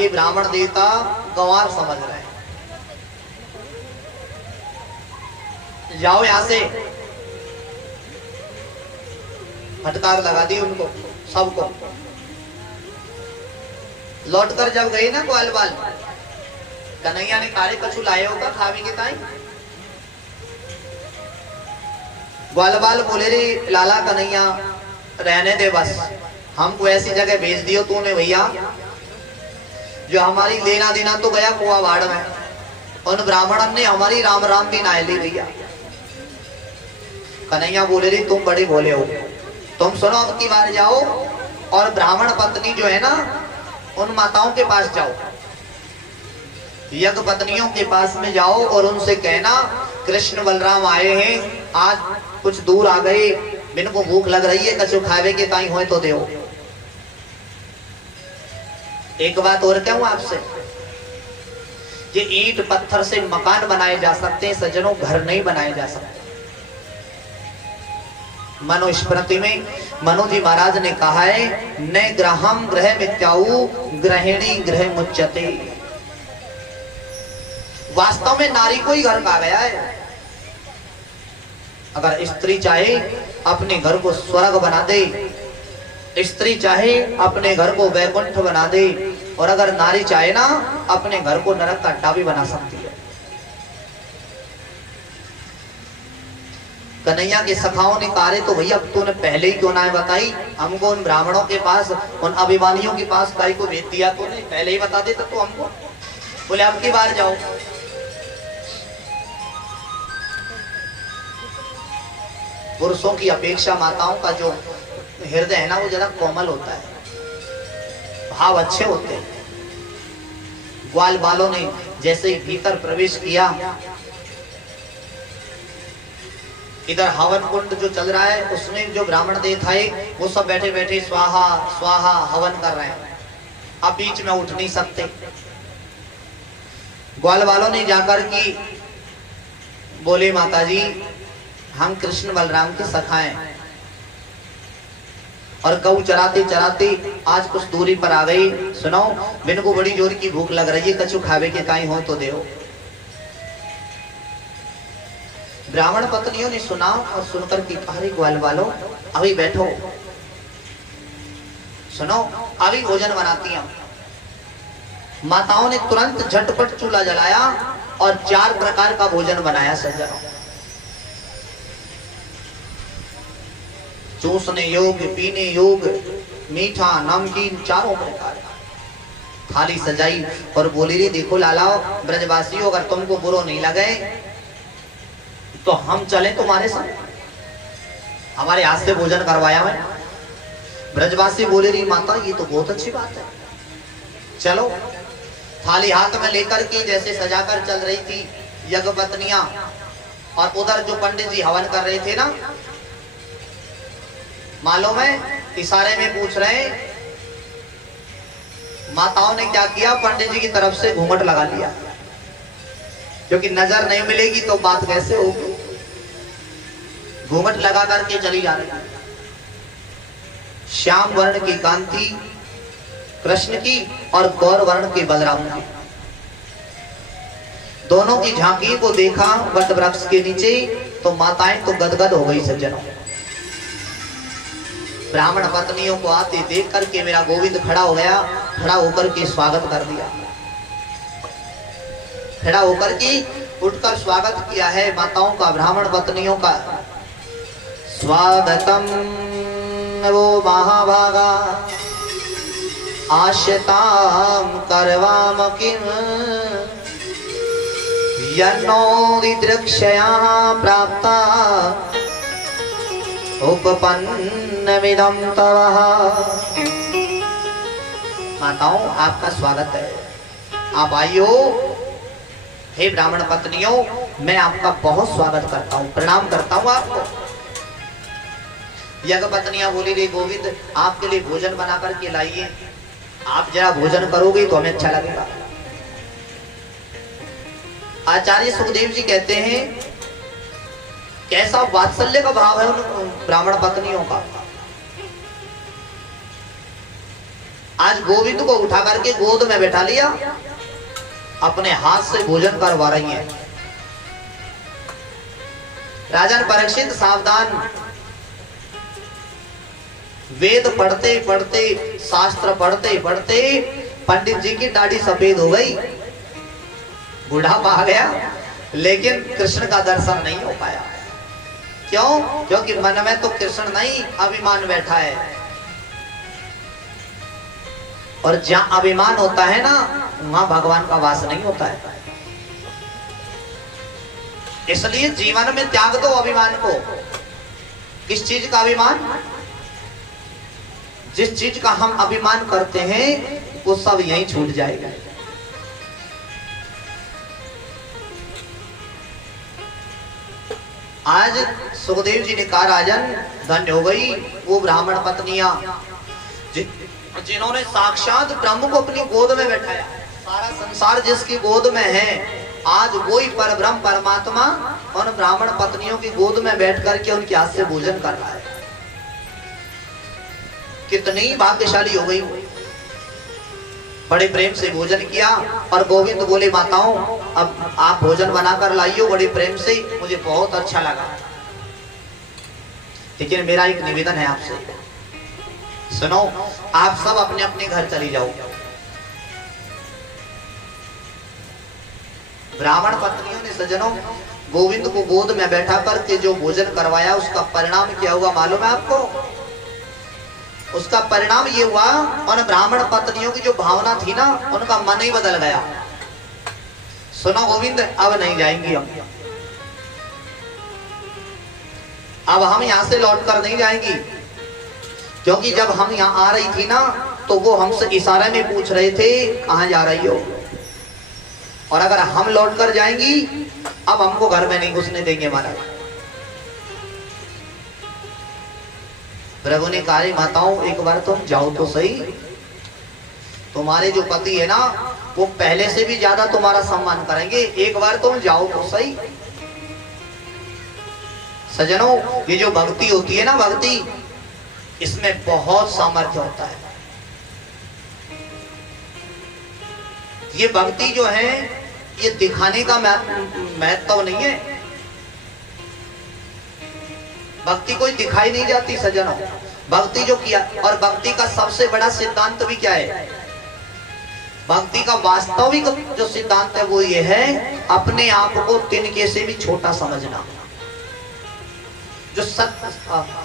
ब्राह्मण देवता गंवार समझ रहे हैं। जाओ यहां से, फटकार लगा दी उनको सबको। लौटकर जब गई ना ग्वालवाल, कन्हैया ने काले कछु लाए होगा खावे के ताई। ग्वालवाल बोले रे लाला कन्हैया रहने दे बस, हमको ऐसी जगह भेज दियो तूने भैया जो हमारी लेना देना तो गया कुआ बाढ़ में, उन ब्राह्मणन ने हमारी राम राम भी नाय ली भैया। कन्हैया बोले रे तुम बड़े भोले हो, तुम सुनो अब की बार जाओ और ब्राह्मण पत्नी जो है ना उन माताओं के पास जाओ, यज्ञ पत्नियों के पास में जाओ और उनसे कहना कृष्ण बलराम आए हैं, आज कुछ दूर आ गए, इनको भूख लग रही है, कछु खावे के ताई हो तो दो। एक बात और कहूं आपसे, ये ईंट पत्थर से मकान बनाए जा सकते हैं सज्जनों, घर नहीं बनाए जा सकते। मनुस्मृति में मनु जी महाराज ने कहा है, न ग्रहम ग्रह मित्याऊ ग्रहिणी गृह मुच्यते। वास्तव में नारी को ही घर कहा गया है। अगर स्त्री चाहे अपने घर को स्वर्ग बना दे, स्त्री चाहे अपने घर को वैकुंठ बना दे, और अगर नारी चाहे ना अपने घर को नरक का अड्डा भी बना सकती है। कन्हैया के सखाओं ने कहा तो भैया तूने पहले ही क्यों ना बताई हमको, उन ब्राह्मणों के पास, उन अभिमानियों के पास गाय को भेज दिया तूने, पहले ही बता देता तो हमको। बोले अब की बार जाओ। पुरुषों की अपेक्षा माताओं का जो हृदय है ना वो जरा कोमल होता है, भाव अच्छे होते हैं। ग्वाल बालों ने जैसे ही भीतर प्रवेश किया, इधर हवन कुंड जो चल रहा है उसमें जो ब्राह्मण देवता है वो सब बैठे बैठे स्वाहा स्वाहा हवन कर रहे हैं। अब बीच में उठ नहीं सकते। ग्वाल वालों ने जाकर की बोले माता जी हम कृष्ण बलराम के सखा हैं और गऊ चराते चराते आज कुछ दूरी पर आ गई। सुनो, बिन को बड़ी जोर की भूख लग रही है, कछु खावे के काई हो तो देओ। ब्राह्मण पत्नियों ने सुना और सुनकर की अरे ग्वाल वालों अभी बैठो, सुनो अभी भोजन बनाती हैं। माताओं ने तुरंत झटपट चूल्हा जलाया और 4 प्रकार का भोजन बनाया सज्जनों। चूसने योग्य, पीने योग्य, मीठा नमकीन, चारों प्रकार थाली सजाई और बोली रे देखो लालाओ ब्रजवासियों, अगर तुमको बुरो नहीं लगे तो हम चले तुम्हारे साथ, हमारे हाथ से भोजन करवाया मैं। ब्रजवासी बोले रही माता ये तो बहुत अच्छी बात है, चलो। थाली हाथ में लेकर के जैसे सजाकर चल रही थी यज्ञ पत्नियां, और उधर जो पंडित जी हवन कर रहे थे ना, मालूम है इशारे में पूछ रहे, माताओं ने क्या किया, पंडित जी की तरफ से घूंघट लगा लिया, क्योंकि नजर नहीं मिलेगी तो बात कैसे होगी। घूंघट लगा करके चली जा रही। श्याम वर्ण की कांति कृष्ण की और गौर वर्ण के बलराम की, दोनों की झांकी को देखा वट वृक्ष के नीचे तो माताएं तो गदगद हो गई सज्जनों। ब्राह्मण पत्नियों को आते देख करके मेरा गोविंद खड़ा हो गया, खड़ा होकर के स्वागत कर दिया, खड़ा होकर के उठकर स्वागत किया है माताओं का, ब्राह्मण पत्नियों का। स्वागतम वो महाभागा आश्यताम करवाम किम यन्नोदिदृक्षया प्राप्ता उपपन्नमिदं तवः। माताओं आपका स्वागत है, आप आई हो। हे ब्राह्मण पत्नियों मैं आपका बहुत स्वागत करता हूँ, प्रणाम करता हूँ आपको। यज्ञ पत्नियां बोली रे गोविंद आपके लिए भोजन बना करके लाइए, आप जरा भोजन करोगे तो हमें अच्छा लगेगा। आचार्य सुखदेव जी कहते हैं कैसा वात्सल्य का भाव है उन ब्राह्मण पत्नियों का। आज गोविंद को उठा करके गोद में बैठा लिया, अपने हाथ से भोजन करवा रही हैं। राजन परीक्षित सावधान, वेद पढ़ते पढ़ते शास्त्र पढ़ते पढ़ते पंडित जी की दाढ़ी सफेद हो गई, बुढ़ापा आ गया, लेकिन कृष्ण का दर्शन नहीं हो पाया। क्यों? क्योंकि मन में तो कृष्ण नहीं अभिमान बैठा है, और जहां अभिमान होता है ना वहां भगवान का वास नहीं होता है। इसलिए जीवन में त्याग दो अभिमान को। किस चीज का अभिमान? जिस चीज का हम अभिमान करते हैं वो सब यहीं छूट जाएगा। आज सुखदेव जी ने कहा राजन धन्य हो गई वो ब्राह्मण पत्नियां जिन्होंने साक्षात ब्रह्म को अपनी गोद में बैठाया। सारा संसार जिसकी गोद में है, आज वही परब्रह्म परमात्मा उन ब्राह्मण पत्नियों की गोद में बैठ करके उनके हाथ से भोजन कर रहा है। कितनी भाग्यशाली हो गई। बड़े प्रेम से भोजन किया और गोविंद बोले माताओं अब आप भोजन बनाकर लाइयो बड़े प्रेम से, मुझे बहुत अच्छा लगा। लेकिन मेरा एक निवेदन है आपसे, सुनो, आप सब अपने अपने घर चली जाओ। ब्राह्मण पत्नियों ने सज्जनों गोविंद को गोद में बैठा करके जो भोजन करवाया उसका परिणाम क्या हुआ मालूम है आपको? उसका परिणाम ये हुआ उन ब्राह्मण पत्नियों की जो भावना थी ना उनका मन ही बदल गया। सुनो गोविंद अब नहीं जाएंगी हम, अब हम यहां से लौट कर नहीं जाएंगी, क्योंकि जब हम यहाँ आ रही थी ना तो वो हमसे इशारे में पूछ रहे थे कहां जा रही हो, और अगर हम लौट कर जाएंगी, अब हमको घर में नहीं घुसने देंगे महाराज। प्रभु ने कहा माताओं एक बार तुम जाओ तो सही, तुम्हारे जो पति है ना वो पहले से भी ज्यादा तुम्हारा सम्मान करेंगे, एक बार तुम जाओ तो सही। सजनों, ये जो भक्ति होती है ना, भक्ति इसमें बहुत सामर्थ्य होता है। ये भक्ति जो है ये दिखाने का महत्व नहीं है। भक्ति कोई दिखाई नहीं जाती सजनों, भक्ति जो किया। और भक्ति का सबसे बड़ा सिद्धांत भी क्या है? भक्ति का वास्तविक जो सिद्धांत है वो ये है, अपने आप को तिनके से भी छोटा समझना। जो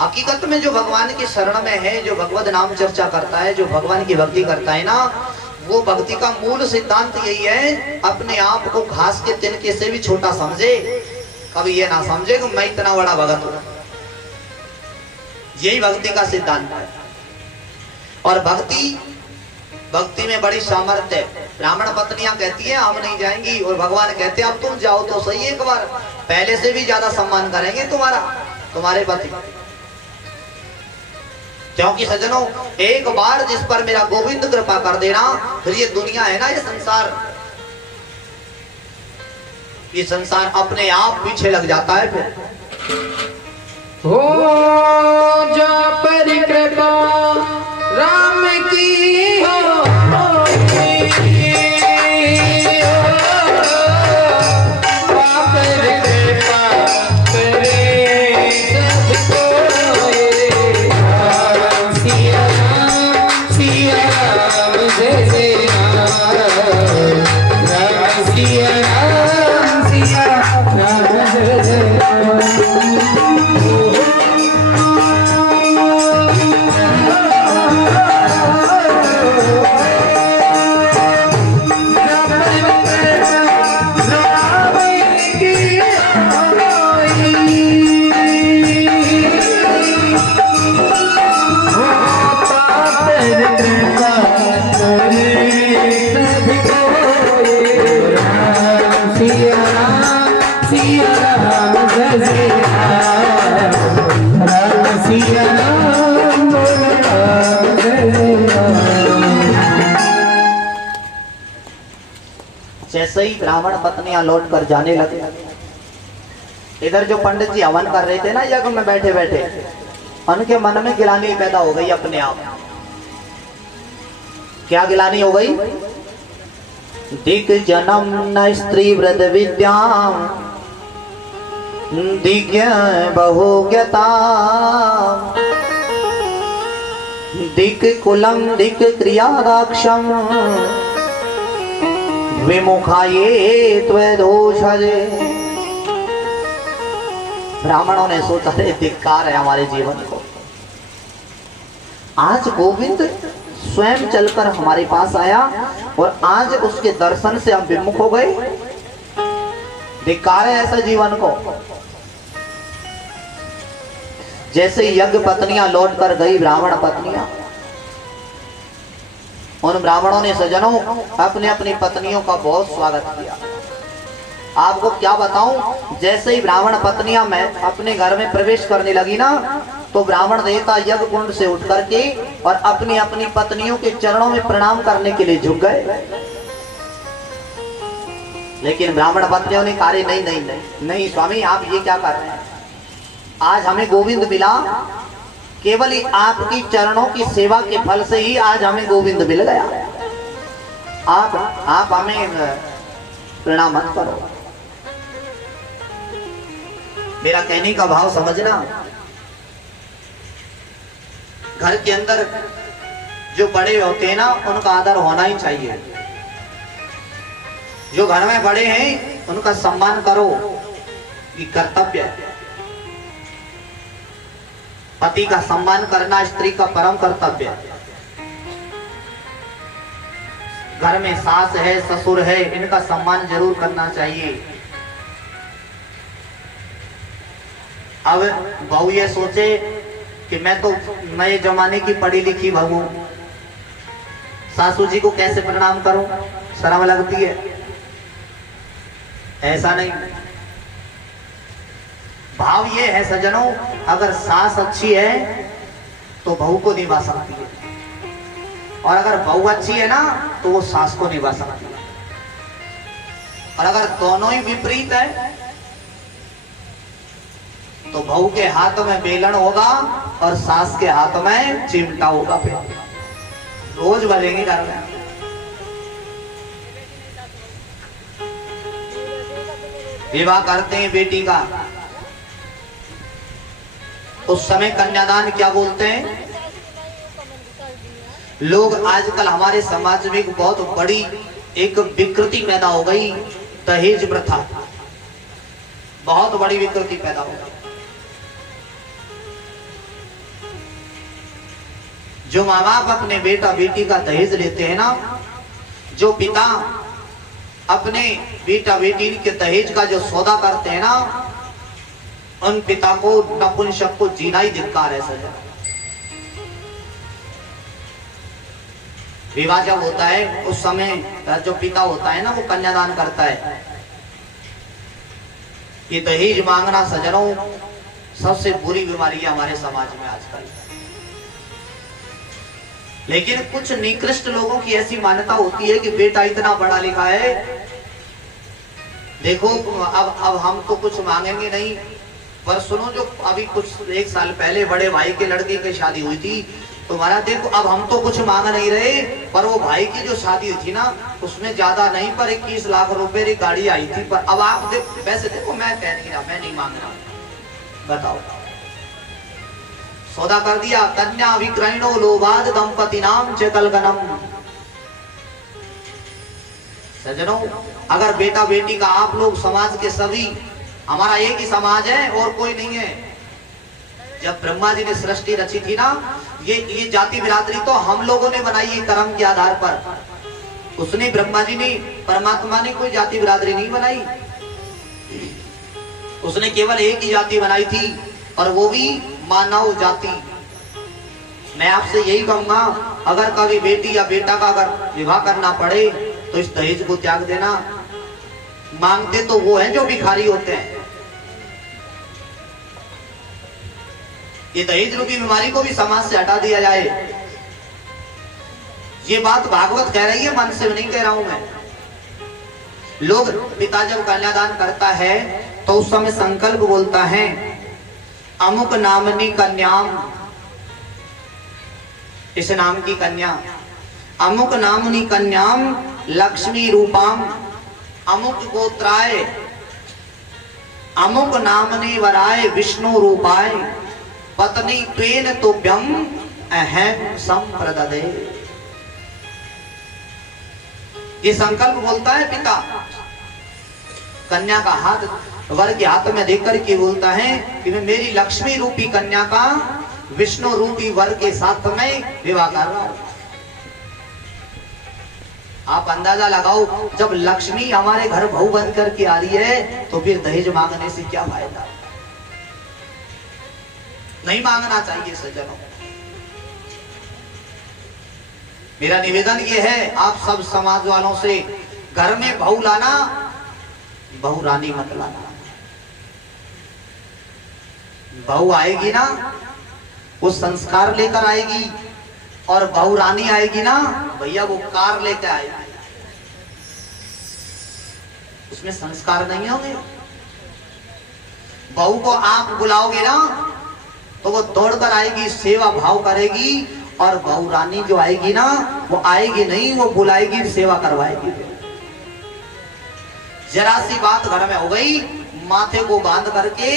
हकीकत में जो भगवान के शरण में है, जो भगवत नाम चर्चा करता है, जो भगवान की भक्ति करता है ना, वो भक्ति का मूल सिद्धांत यही है, अपने आप को घास के तिनके से भी छोटा समझे। कभी ये ना समझे कि मैं इतना बड़ा भगत हूं। यही भक्ति का सिद्धांत है। और भक्ति में बड़ी सामर्थ्य है। ब्राह्मण पत्नियां कहती है हम नहीं जाएंगी, और भगवान कहते हैं अब तुम जाओ तो सही एक बार, पहले से भी ज्यादा सम्मान करेंगे तुम्हारे पति। क्योंकि सज्जनों, एक बार जिस पर मेरा गोविंद कृपा कर देना, फिर ये दुनिया है ना, ये संसार अपने आप पीछे लग जाता है। फिर हो जा परिकृपा राम की हो, जैसे ही ब्राह्मण पत्नियां लौट कर जाने लगे, इधर जो पंडित जी हवन कर रहे थे ना यज्ञ में बैठे बैठे, उनके मन में गिलानी पैदा हो गई अपने आप। क्या गिलानी हो गई? दिग जन्म न स्त्री व्रत विद्या दिग्य बहुज्ञता दिक कुलम दिक क्रियादाक्षम विमुखाये त्वदोषजे। ब्राह्मणों ने सोचा रे धिक्कार है हमारे जीवन को, आज गोविंद स्वयं चलकर हमारे पास आया और आज उसके दर्शन से हम विमुख हो गए। धिक्कार है ऐसा जीवन को। जैसे यज्ञ पत्नियां लौट कर गई, ब्राह्मण पत्नियां, उन ब्राह्मणों ने सज्जनों अपने अपनी पत्नियों का बहुत स्वागत किया। आपको क्या बताऊं, जैसे ही ब्राह्मण पत्नियां मैं अपने घर में प्रवेश करने लगी ना, तो ब्राह्मण देवता यज्ञ कुंड से उठ करके और अपनी अपनी पत्नियों के चरणों में प्रणाम करने के लिए झुक गए। लेकिन ब्राह्मण पत्नियों ने कहा नहीं नहीं नहीं नहीं स्वामी, आप ये क्या कर रहे हैं? आज हमें गोविंद मिला, केवल आपकी चरणों की सेवा के फल से ही आज हमें गोविंद मिल गया। आप हमें प्रणाम मत करो। मेरा कहने का भाव समझना। घर के अंदर जो बड़े होते हैं ना, उनका आदर होना ही चाहिए। जो घर में बड़े हैं उनका सम्मान करो, ये कर्तव्य है। पति का सम्मान करना स्त्री का परम कर्तव्य है। घर में सास है, ससुर है, इनका सम्मान जरूर करना चाहिए। अब बहू ये सोचे कि मैं तो नए जमाने की पढ़ी लिखी बहू हूं, सासू जी को कैसे प्रणाम करूं, शर्म लगती है। ऐसा नहीं। भाव ये है सज्जनों, अगर सास अच्छी है तो बहू को निभा सकती है, और अगर बहू अच्छी है ना तो वो सास को निभा सकती है। और अगर दोनों ही विपरीत है तो बहू के हाथ में बेलन होगा और सास के हाथ में चिमटा होगा। फिर रोज बजेंगे घर में। विवाह करते हैं बेटी का, उस समय कन्यादान क्या बोलते हैं लोग। आजकल हमारे समाज में एक बहुत बड़ी एक विकृति पैदा हो गई, दहेज प्रथा। बहुत बड़ी विकृति पैदा हो गई। जो माँ बाप अपने बेटा बेटी का दहेज लेते हैं ना, जो पिता अपने बेटा बेटी के दहेज का जो सौदा करते हैं ना, उन पिता को नपुंसक को जीना ही धिक्कार है सजा। विवाह जब होता है उस समय जो पिता होता है ना वो कन्यादान करता है। ये दहेज मांगना सजनों सबसे बुरी बीमारी है हमारे समाज में आजकल। लेकिन कुछ निकृष्ट लोगों की ऐसी मान्यता होती है कि बेटा इतना पढ़ा लिखा है, देखो अब हम तो कुछ मांगेंगे नहीं, पर सुनो जो अभी कुछ एक साल पहले बड़े भाई के लड़के की शादी हुई थी, तो महाराज देखो अब हम तो कुछ मांग नहीं रहे, पर वो भाई की जो शादी हुई थी ना उसमें ज्यादा नहीं पर 21 लाख रुपए की गाड़ी आई थी। पर अब आप देखो वैसे देखो, मैं कह नहीं रहा, मैं नहीं मांग रहा, बताओ सौदा कर दिया। कन्या विक्रयणो लोभाद दंपति नाम चकलगनम। सज्जनों अगर बेटा बेटी का आप लोग समाज के सभी, हमारा एक ही समाज है और कोई नहीं है। जब ब्रह्मा जी ने सृष्टि रची थी ना, ये जाति बिरादरी तो हम लोगों ने बनाई है कर्म के आधार पर। उसने ब्रह्मा जी ने, परमात्मा ने कोई जाति बिरादरी नहीं बनाई। उसने केवल एक ही जाति बनाई थी और वो भी मानव जाति। मैं आपसे यही कहूंगा, अगर कभी बेटी या बेटा का अगर विवाह करना पड़े तो इस दहेज को त्याग देना। मांगते तो वो हैं जो भिखारी होते हैं। ये दहेज रूपी बीमारी को भी समाज से हटा दिया जाए। ये बात भागवत कह रही है, मन से नहीं कह रहा हूं मैं। लोग पिता जब कन्यादान करता है तो उस समय संकल्प बोलता है, अमुक नामनी कन्याम, इस नाम की कन्या, अमुक नामनी कन्याम लक्ष्मी रूपाम, अमुक गोत्राय, अमुक नामनी वराय विष्णु रूपाय, पत्नी त्वेन तुभ्यम अहम संप्रददे। ये संकल्प बोलता है पिता, कन्या का हाथ वर के हाथ में देकर के बोलता है कि मैं मेरी लक्ष्मी रूपी कन्या का विष्णु रूपी वर के साथ में विवाह कर रहा हूं। आप अंदाजा लगाओ, जब लक्ष्मी हमारे घर बहू बन करके आ रही है तो फिर दहेज मांगने से क्या फायदा। नहीं मांगना चाहिए सज्जनों। मेरा निवेदन ये है आप सब समाज वालों से, घर में बहू लाना, बहू रानी मत लाना। बहू आएगी ना वो संस्कार लेकर आएगी, और बहू रानी आएगी ना भैया वो कार लेकर आएगी। उसमें संस्कार नहीं होंगे। बहू को आप बुलाओगे ना तो वो दौड़कर आएगी, सेवा भाव करेगी, और बहू रानी जो आएगी ना वो आएगी नहीं, वो बुलाएगी, सेवा करवाएगी। जरा सी बात घर में हो गई, माथे को बांध करके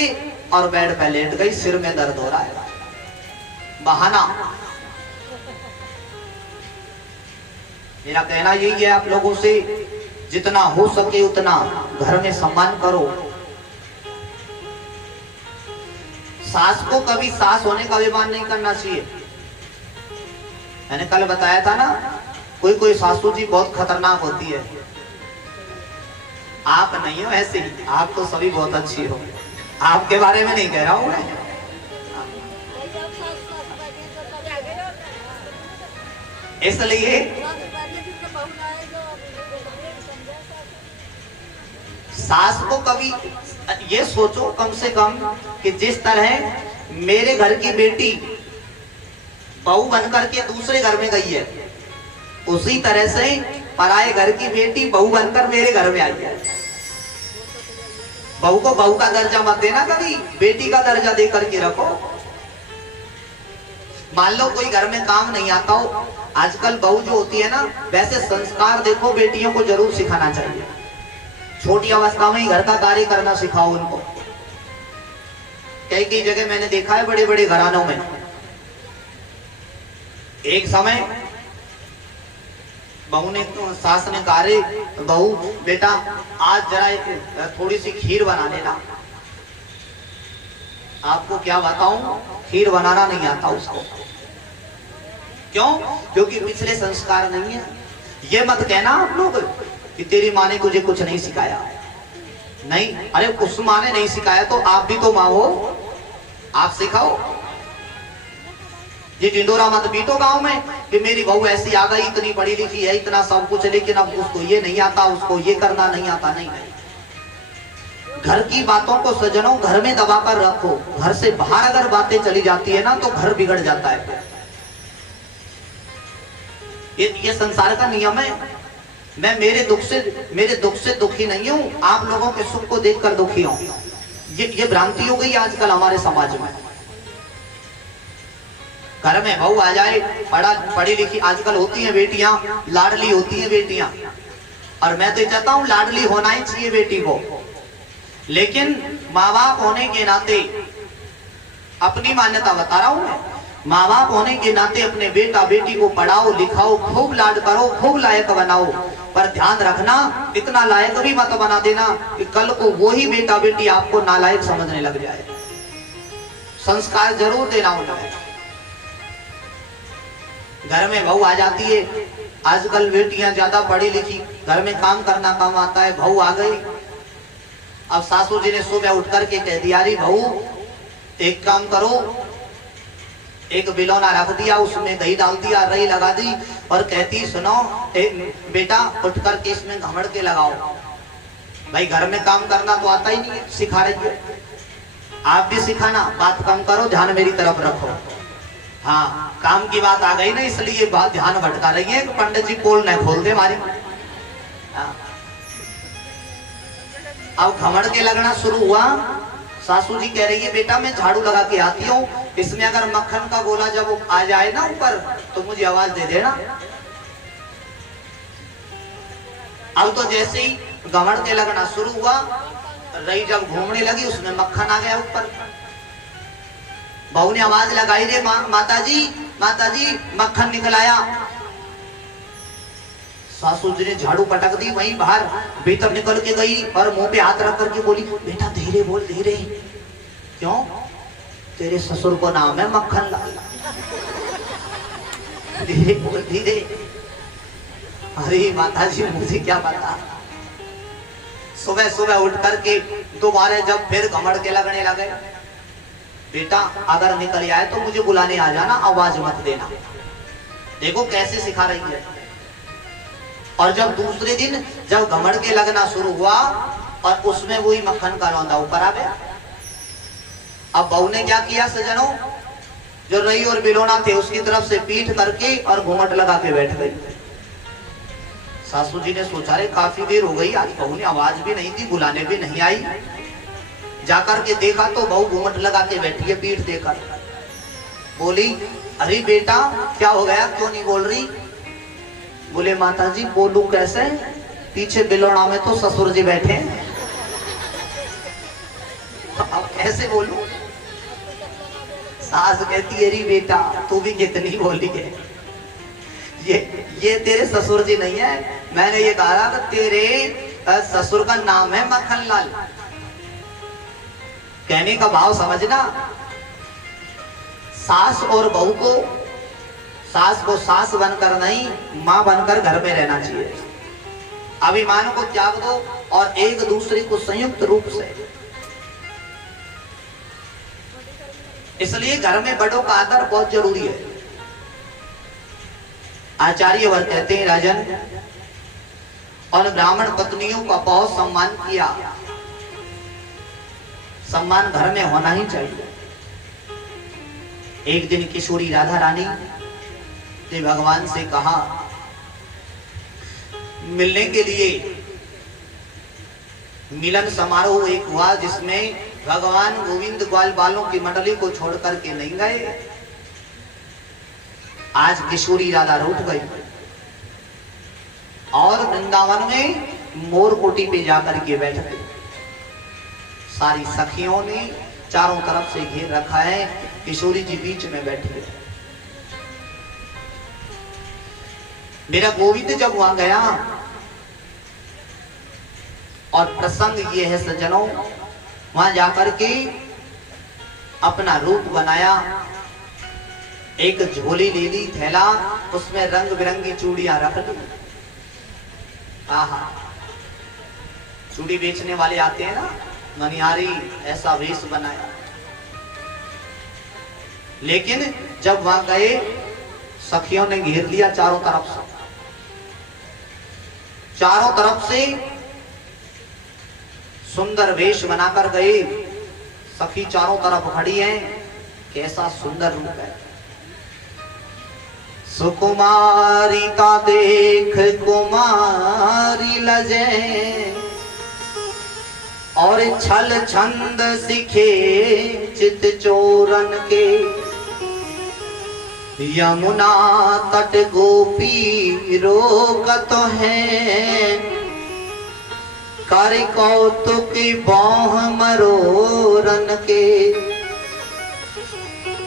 और बेड पे लेट गई, सिर में दर्द हो रहा है, बहाना। मेरा कहना यही है आप लोगों से, जितना हो सके उतना घर में सम्मान करो। सास को कभी सास होने का अभिमान नहीं करना चाहिए। मैंने कल बताया था ना, कोई कोई सासू जी बहुत खतरनाक होती है। आप नहीं हो ऐसे ही, आप तो सभी बहुत अच्छी हो, आपके बारे में नहीं कह रहा हूं मैं। इसलिए सास को कभी ये सोचो कम से कम कि जिस तरह मेरे घर की बेटी बहू बनकर के दूसरे घर में गई है, उसी तरह से पराये घर की बेटी बहू बनकर मेरे घर में आई है। बहू को बहू का दर्जा मत देना, कभी बेटी का दर्जा दे करके रखो। मान लो कोई घर में काम नहीं आता हो, आजकल बहू जो होती है ना, वैसे संस्कार देखो बेटियों को जरूर सिखाना चाहिए। छोटी अवस्था में ही घर का कार्य करना सिखाओ उनको। कई कई जगह मैंने देखा है बड़े बड़े घरानों में, एक समय बहू ने सास ने कहा, रे बहू बेटा आज जरा थोड़ी सी खीर बना लेना। आपको क्या बताऊं, खीर बनाना नहीं आता उसको। क्यों? क्योंकि पिछले संस्कार नहीं है। ये मत कहना आप लोग कि तेरी माँ ने तुझे कुछ नहीं सिखाया। नहीं, अरे उस माँ ने नहीं सिखाया तो आप भी तो माँ हो, आप सिखाओ। ये ढिंडोरा मत पीटो गांव में कि मेरी बहू ऐसी आ गई, इतनी पढ़ी लिखी है, इतना सब कुछ, लेकिन अब उसको ये नहीं आता, उसको ये करना नहीं आता। नहीं नहीं, घर की बातों को सजनों घर में दबा कर रखो। घर से बाहर अगर बातें चली जाती है ना तो घर बिगड़ जाता है। ये संसार का नियम है। मैं मेरे दुख से दुखी नहीं हूं, आप लोगों के सुख को देखकर दुखी हूं। ये भ्रांति हो गई आजकल हमारे समाज में। घर में बहू आ जाए, पढ़ी लिखी आजकल होती हैं बेटियां, लाडली होती हैं बेटियां, और मैं तो चाहता हूं लाडली होना ही चाहिए बेटी को। लेकिन माँ बाप होने के नाते, अपनी मान्यता बता रहा हूं मैं, माँ बाप होने के नाते अपने बेटा बेटी को पढ़ाओ लिखाओ, खूब लाड करो, खूब लायक बनाओ। पर ध्यान रखना, इतना लायक भी मत बना देना कि कल को वही बेटा बेटी आपको नालायक समझने लग जाए। संस्कार जरूर देना उन्हें। घर में बहू आ जाती है, आजकल बेटियां ज्यादा पढ़ी लिखी, घर में काम करना काम आता है। बहू आ गई, अब सासू जी ने सुबह उठ करके कह दिया, अरे बहू एक काम करो, एक बिलौना रख दिया, उसमें दही डाल दिया, रई लगा दी, और कहती सुनो बेटा उठ करके इसमें घमड़ के लगाओ। भाई घर में काम करना तो आता ही नहीं है, सिखा रही है। आप भी सिखाना, बात कम करो, ध्यान मेरी तरफ रखो। हाँ, काम की बात आ गई ना, इसलिए बात ध्यान भटका रही है। पंडित जी पोल न खोल दे हमारी। अब घमड़ के लगना शुरू हुआ। सासू जी कह रही है, बेटा मैं झाड़ू लगा के आती हूँ, इसमें अगर मक्खन का गोला जब आ जाए ना ऊपर तो मुझे आवाज दे देना। अब तो जैसे ही घमड़ के लगना शुरू हुआ, रई जब घूमने लगी उसमें मक्खन आ गया ऊपर। बहू ने आवाज लगाई, रे माता जी मक्खन निकल आया। सासू जी ने झाड़ू पटक दी, वहीं बाहर भीतर निकल के गई और मुंह पे हाथ रख करके बोली, बेटा धीरे बोल, धीरे। क्यों? तेरे ससुर को नाम है मक्खन लाल, धीरे बोल, धीरे। अरे माता जी मुझे क्या पता। सुबह सुबह उठ करके दोबारा जब फिर घमड़ के लगने लगे, बेटा अगर निकल आए तो मुझे बुलाने आ जाना, आवाज मत देना। देखो कैसे सिखा रही है। और जब दूसरे दिन जब घमड़ के लगना शुरू हुआ और उसमें वही मक्खन का लौंदा ऊपर आ गया। अब बहू ने क्या किया सजनों, जो रई और बिलोना थे उसकी तरफ से पीठ करके और घूंघट लगा के बैठ गई। सासू जी ने सोचा, रे काफी देर हो गई, आज बहू ने आवाज भी नहीं दी, बुलाने भी नहीं आई। जाकर के देखा तो बहू घूंघट लगा के बैठी है पीठ देकर। बोली, अरे बेटा क्या हो गया, क्यों नहीं बोल रही? बोले, माता जी बोलू कैसे, पीछे बिलोड़ा में तो ससुर जी बैठे हैं, अब कैसे बोलूं? सास कहती है, अरे बेटा तू भी कितनी बोली है, ये तेरे ससुर जी नहीं है, मैंने ये कहा कि तेरे ससुर का नाम है मक्खन लाल। कहने का भाव समझना। सास और बहू को, सास को सास बनकर नहीं, मां बनकर घर में रहना चाहिए। अभिमान को त्याग दो और एक दूसरे को संयुक्त रूप से। इसलिए घर में बड़ों का आदर बहुत जरूरी है। आचार्य वर कहते हैं, राजन और ब्राह्मण पत्नियों का बहुत सम्मान किया। सम्मान घर में होना ही चाहिए। एक दिन किशोरी राधा रानी ने भगवान से कहा, मिलने के लिए मिलन समारोह एक हुआ जिसमें भगवान गोविंद ग्वाल बालों की मंडली को छोड़ करके नहीं गए। आज किशोरी राधा रूठ गई और वृंदावन में मोर कोटी पे जाकर के बैठ गई। सारी सखियों ने चारों तरफ से घेर रखा है, किशोरी जी बीच में बैठी है। मेरा गोविंद जब वहां गया, और प्रसंग ये है सज्जनों, वहां जाकर के अपना रूप बनाया, एक झोली ले ली, थैला, उसमें रंग बिरंगी चूड़ियां रख ली। आहा, चूड़ी बेचने वाले आते हैं ना, मनिहारी, ऐसा वेश बनाया। लेकिन जब वहां गए, सखियों ने घेर लिया चारों तरफ से। चारों तरफ से सुंदर वेश बनाकर गए। सखी चारों तरफ खड़ी हैं, कैसा सुंदर रूप है। सुकुमारी का देख कुमारी लजे, और छल छंद सीखे चित चोरन के। यमुना तट गोपी रोकत है, कर कौतुक बाह मरोरन के।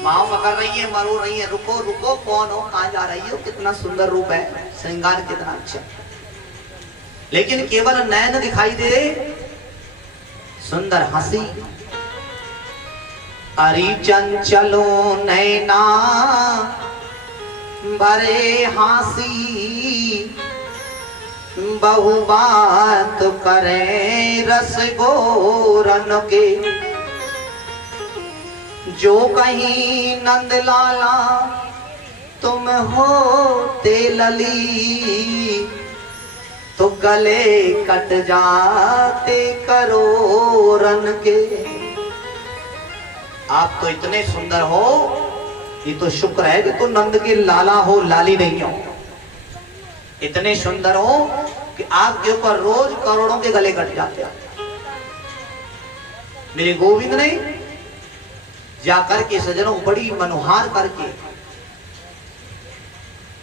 माँ कर रही है, मरो रही है, रुको रुको, कौन हो, कहां जा रही हो, कितना सुंदर रूप है, श्रृंगार कितना अच्छा। लेकिन केवल नयन दिखाई दे, सुंदर हंसी। अरि चंचलो नैना बरे हासी, बहु बात करे रस गोरन के। जो कहीं नंद लाला तुम हो ते लली, तो गले कट जाते करोरन के। आप तो इतने सुंदर हो, ये तो शुक्र है कि तो नंद के लाला हो, लाली नहीं हो। इतने सुंदर हो कि आपके ऊपर रोज करोड़ों के गले कट जाते हैं। मेरे गोविंद ने जाकर के सजनों बड़ी मनोहार करके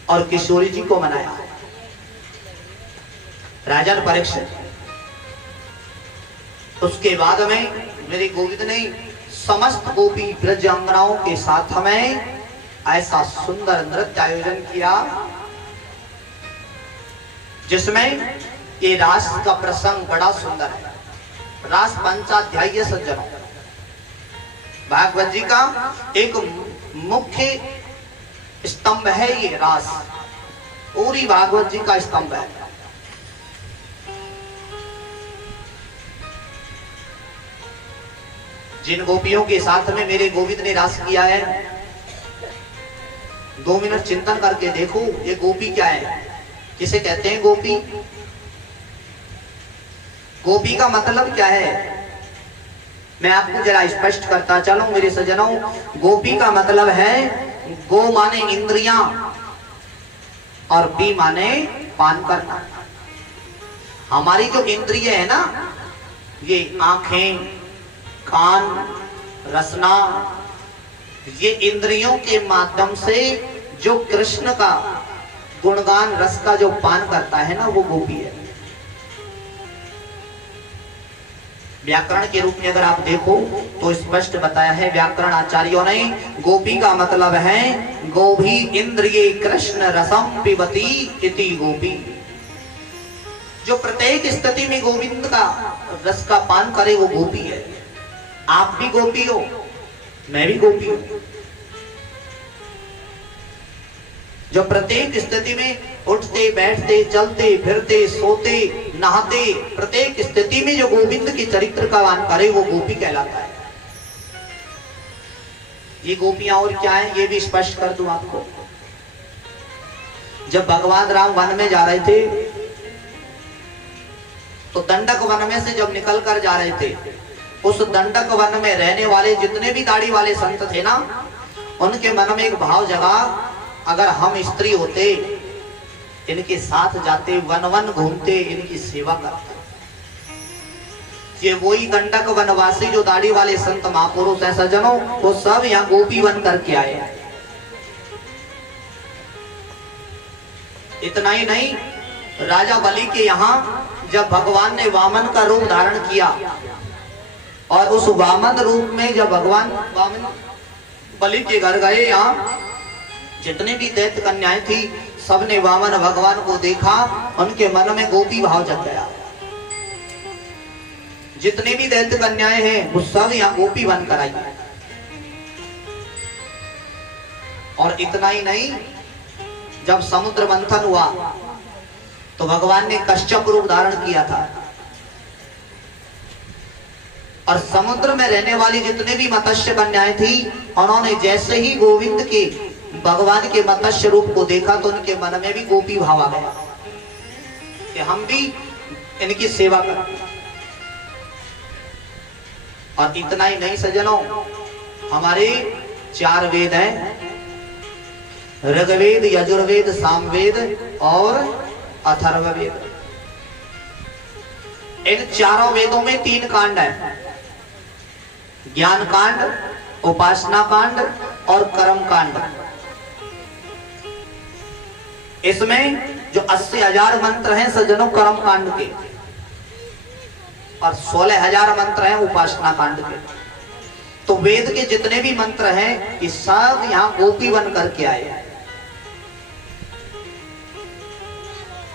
और किशोरी जी को मनाया। राजन परीक्षित, उसके बाद में मेरे गोविंद ने समस्त गोपी ब्रज अंगनाओं के साथ में ऐसा सुंदर नृत्य आयोजन किया, जिसमें ये रास का प्रसंग बड़ा सुंदर है। रास पंचाध्यायी सज्जनों, भागवत जी का एक मुख्य स्तंभ है ये रास, पूरी भागवत जी का स्तंभ है। जिन गोपियों के साथ में मेरे गोविंद ने रास किया है, 2 मिनट चिंतन करके देखो, ये गोपी क्या है, किसे कहते हैं गोपी। गोपी का मतलब क्या है, मैं आपको जरा स्पष्ट करता चलूं मेरे सज्जनों। गोपी का मतलब है, गो माने इंद्रियां और पी माने पान करना। हमारी जो इंद्रिय है ना, ये आंखें, कान, रसना, ये इंद्रियों के माध्यम से जो कृष्ण का गुणगान रस का जो पान करता है ना, वो गोपी है। व्याकरण के रूप में अगर आप देखो तो स्पष्ट बताया है व्याकरण आचार्यों ने, गोपी का मतलब है गोभी इंद्रिये कृष्ण रसम पिबती इति गोपी। जो प्रत्येक स्थिति में गोविंद का रस का पान करे वो गोपी है। आप भी गोपी हो, मैं भी गोपी हूं। जो प्रत्येक स्थिति में उठते बैठते चलते फिरते सोते नहाते प्रत्येक स्थिति में जो गोविंद के चरित्र का गान करे वो गोपी कहलाता है। ये गोपियां और क्या है ये भी स्पष्ट कर दूं आपको। जब भगवान राम वन में जा रहे थे तो दंडक वन में से जब निकल कर जा रहे थे, उस दंडक वन में रहने वाले जितने भी दाढ़ी वाले संत थे ना, उनके मन में एक भाव जगा, अगर हम स्त्री होते, इनके साथ जाते, वन वन घूमते, इनकी सेवा करते। ये वही दंडक वनवासी जो दाढ़ी वाले संत महापुरुष हैं सज्जनों, वो सब यहाँ गोपी बन करके आए। इतना ही नहीं, राजा बलि के यहाँ जब भगवान ने वामन का रूप धारण किया, और उस वामन रूप में जब भगवान वामन बलि के घर गए, यहाँ जितने भी दैत्य कन्याएं थी, सबने वामन भगवान को देखा, उनके मन में गोपी भाव जग गया। जितने भी दैत्य कन्याएं हैं वो सब यहाँ गोपी बनकर आई। और इतना ही नहीं, जब समुद्र मंथन हुआ तो भगवान ने कश्यप रूप धारण किया था, और समुद्र में रहने वाली जितने भी मत्स्य कन्याएं थी, उन्होंने जैसे ही गोविंद के भगवान के मत्स्य रूप को देखा तो उनके मन में भी गोपी भाव आ गया कि हम भी इनकी सेवा करें। और इतना ही नहीं सज्जनों, हमारे 4 वेद हैं, ऋग्वेद, यजुर्वेद, सामवेद और अथर्ववेद। इन 4 वेदों में 3 कांड है, ज्ञान कांड, उपासना कांड और कर्म कांड। इसमें जो 80,000 मंत्र हैं सज्जनों कर्म कांड के, और 16,000 मंत्र हैं उपासना कांड के। तो वेद के जितने भी मंत्र हैं, ये सब यहाँ गोपी बन करके आए।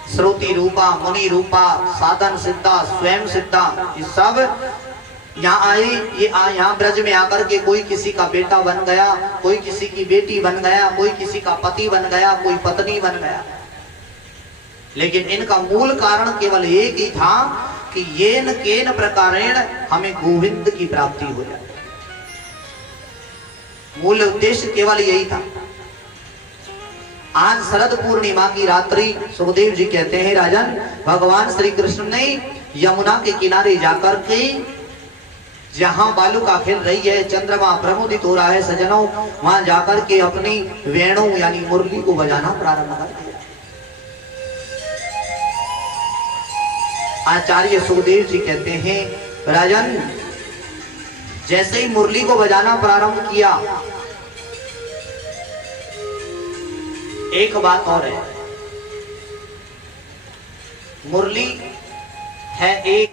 श्रुति रूपा, मुनि रूपा, साधन सिद्धा, स्वयं सिद्धा, ये सब यहाँ आए। ये यहाँ ब्रज में आकर के कोई किसी का बेटा बन गया, कोई किसी की बेटी बन गया, कोई किसी का पति बन गया, कोई पत्नी बन गया। लेकिन इनका मूल कारण केवल एक ही था कि येन केन प्रकारेण हमें गोविंद की प्राप्ति हो जाए। मूल उद्देश्य केवल यही था। आज शरद पूर्णिमा की रात्रि सुखदेव जी कहते हैं, राजन, भगवान श्री कृष्ण ने यमुना के किनारे जाकर के, जहां बालुका खेल रही है, चंद्रमा प्रमुदित हो रहा है सजनों, वहां जाकर के अपनी वेणु यानी मुरली को बजाना प्रारंभ कर दिया। आचार्य सुखदेव जी कहते हैं, राजन, जैसे ही मुरली को बजाना प्रारंभ किया, एक बात और है, मुरली है एक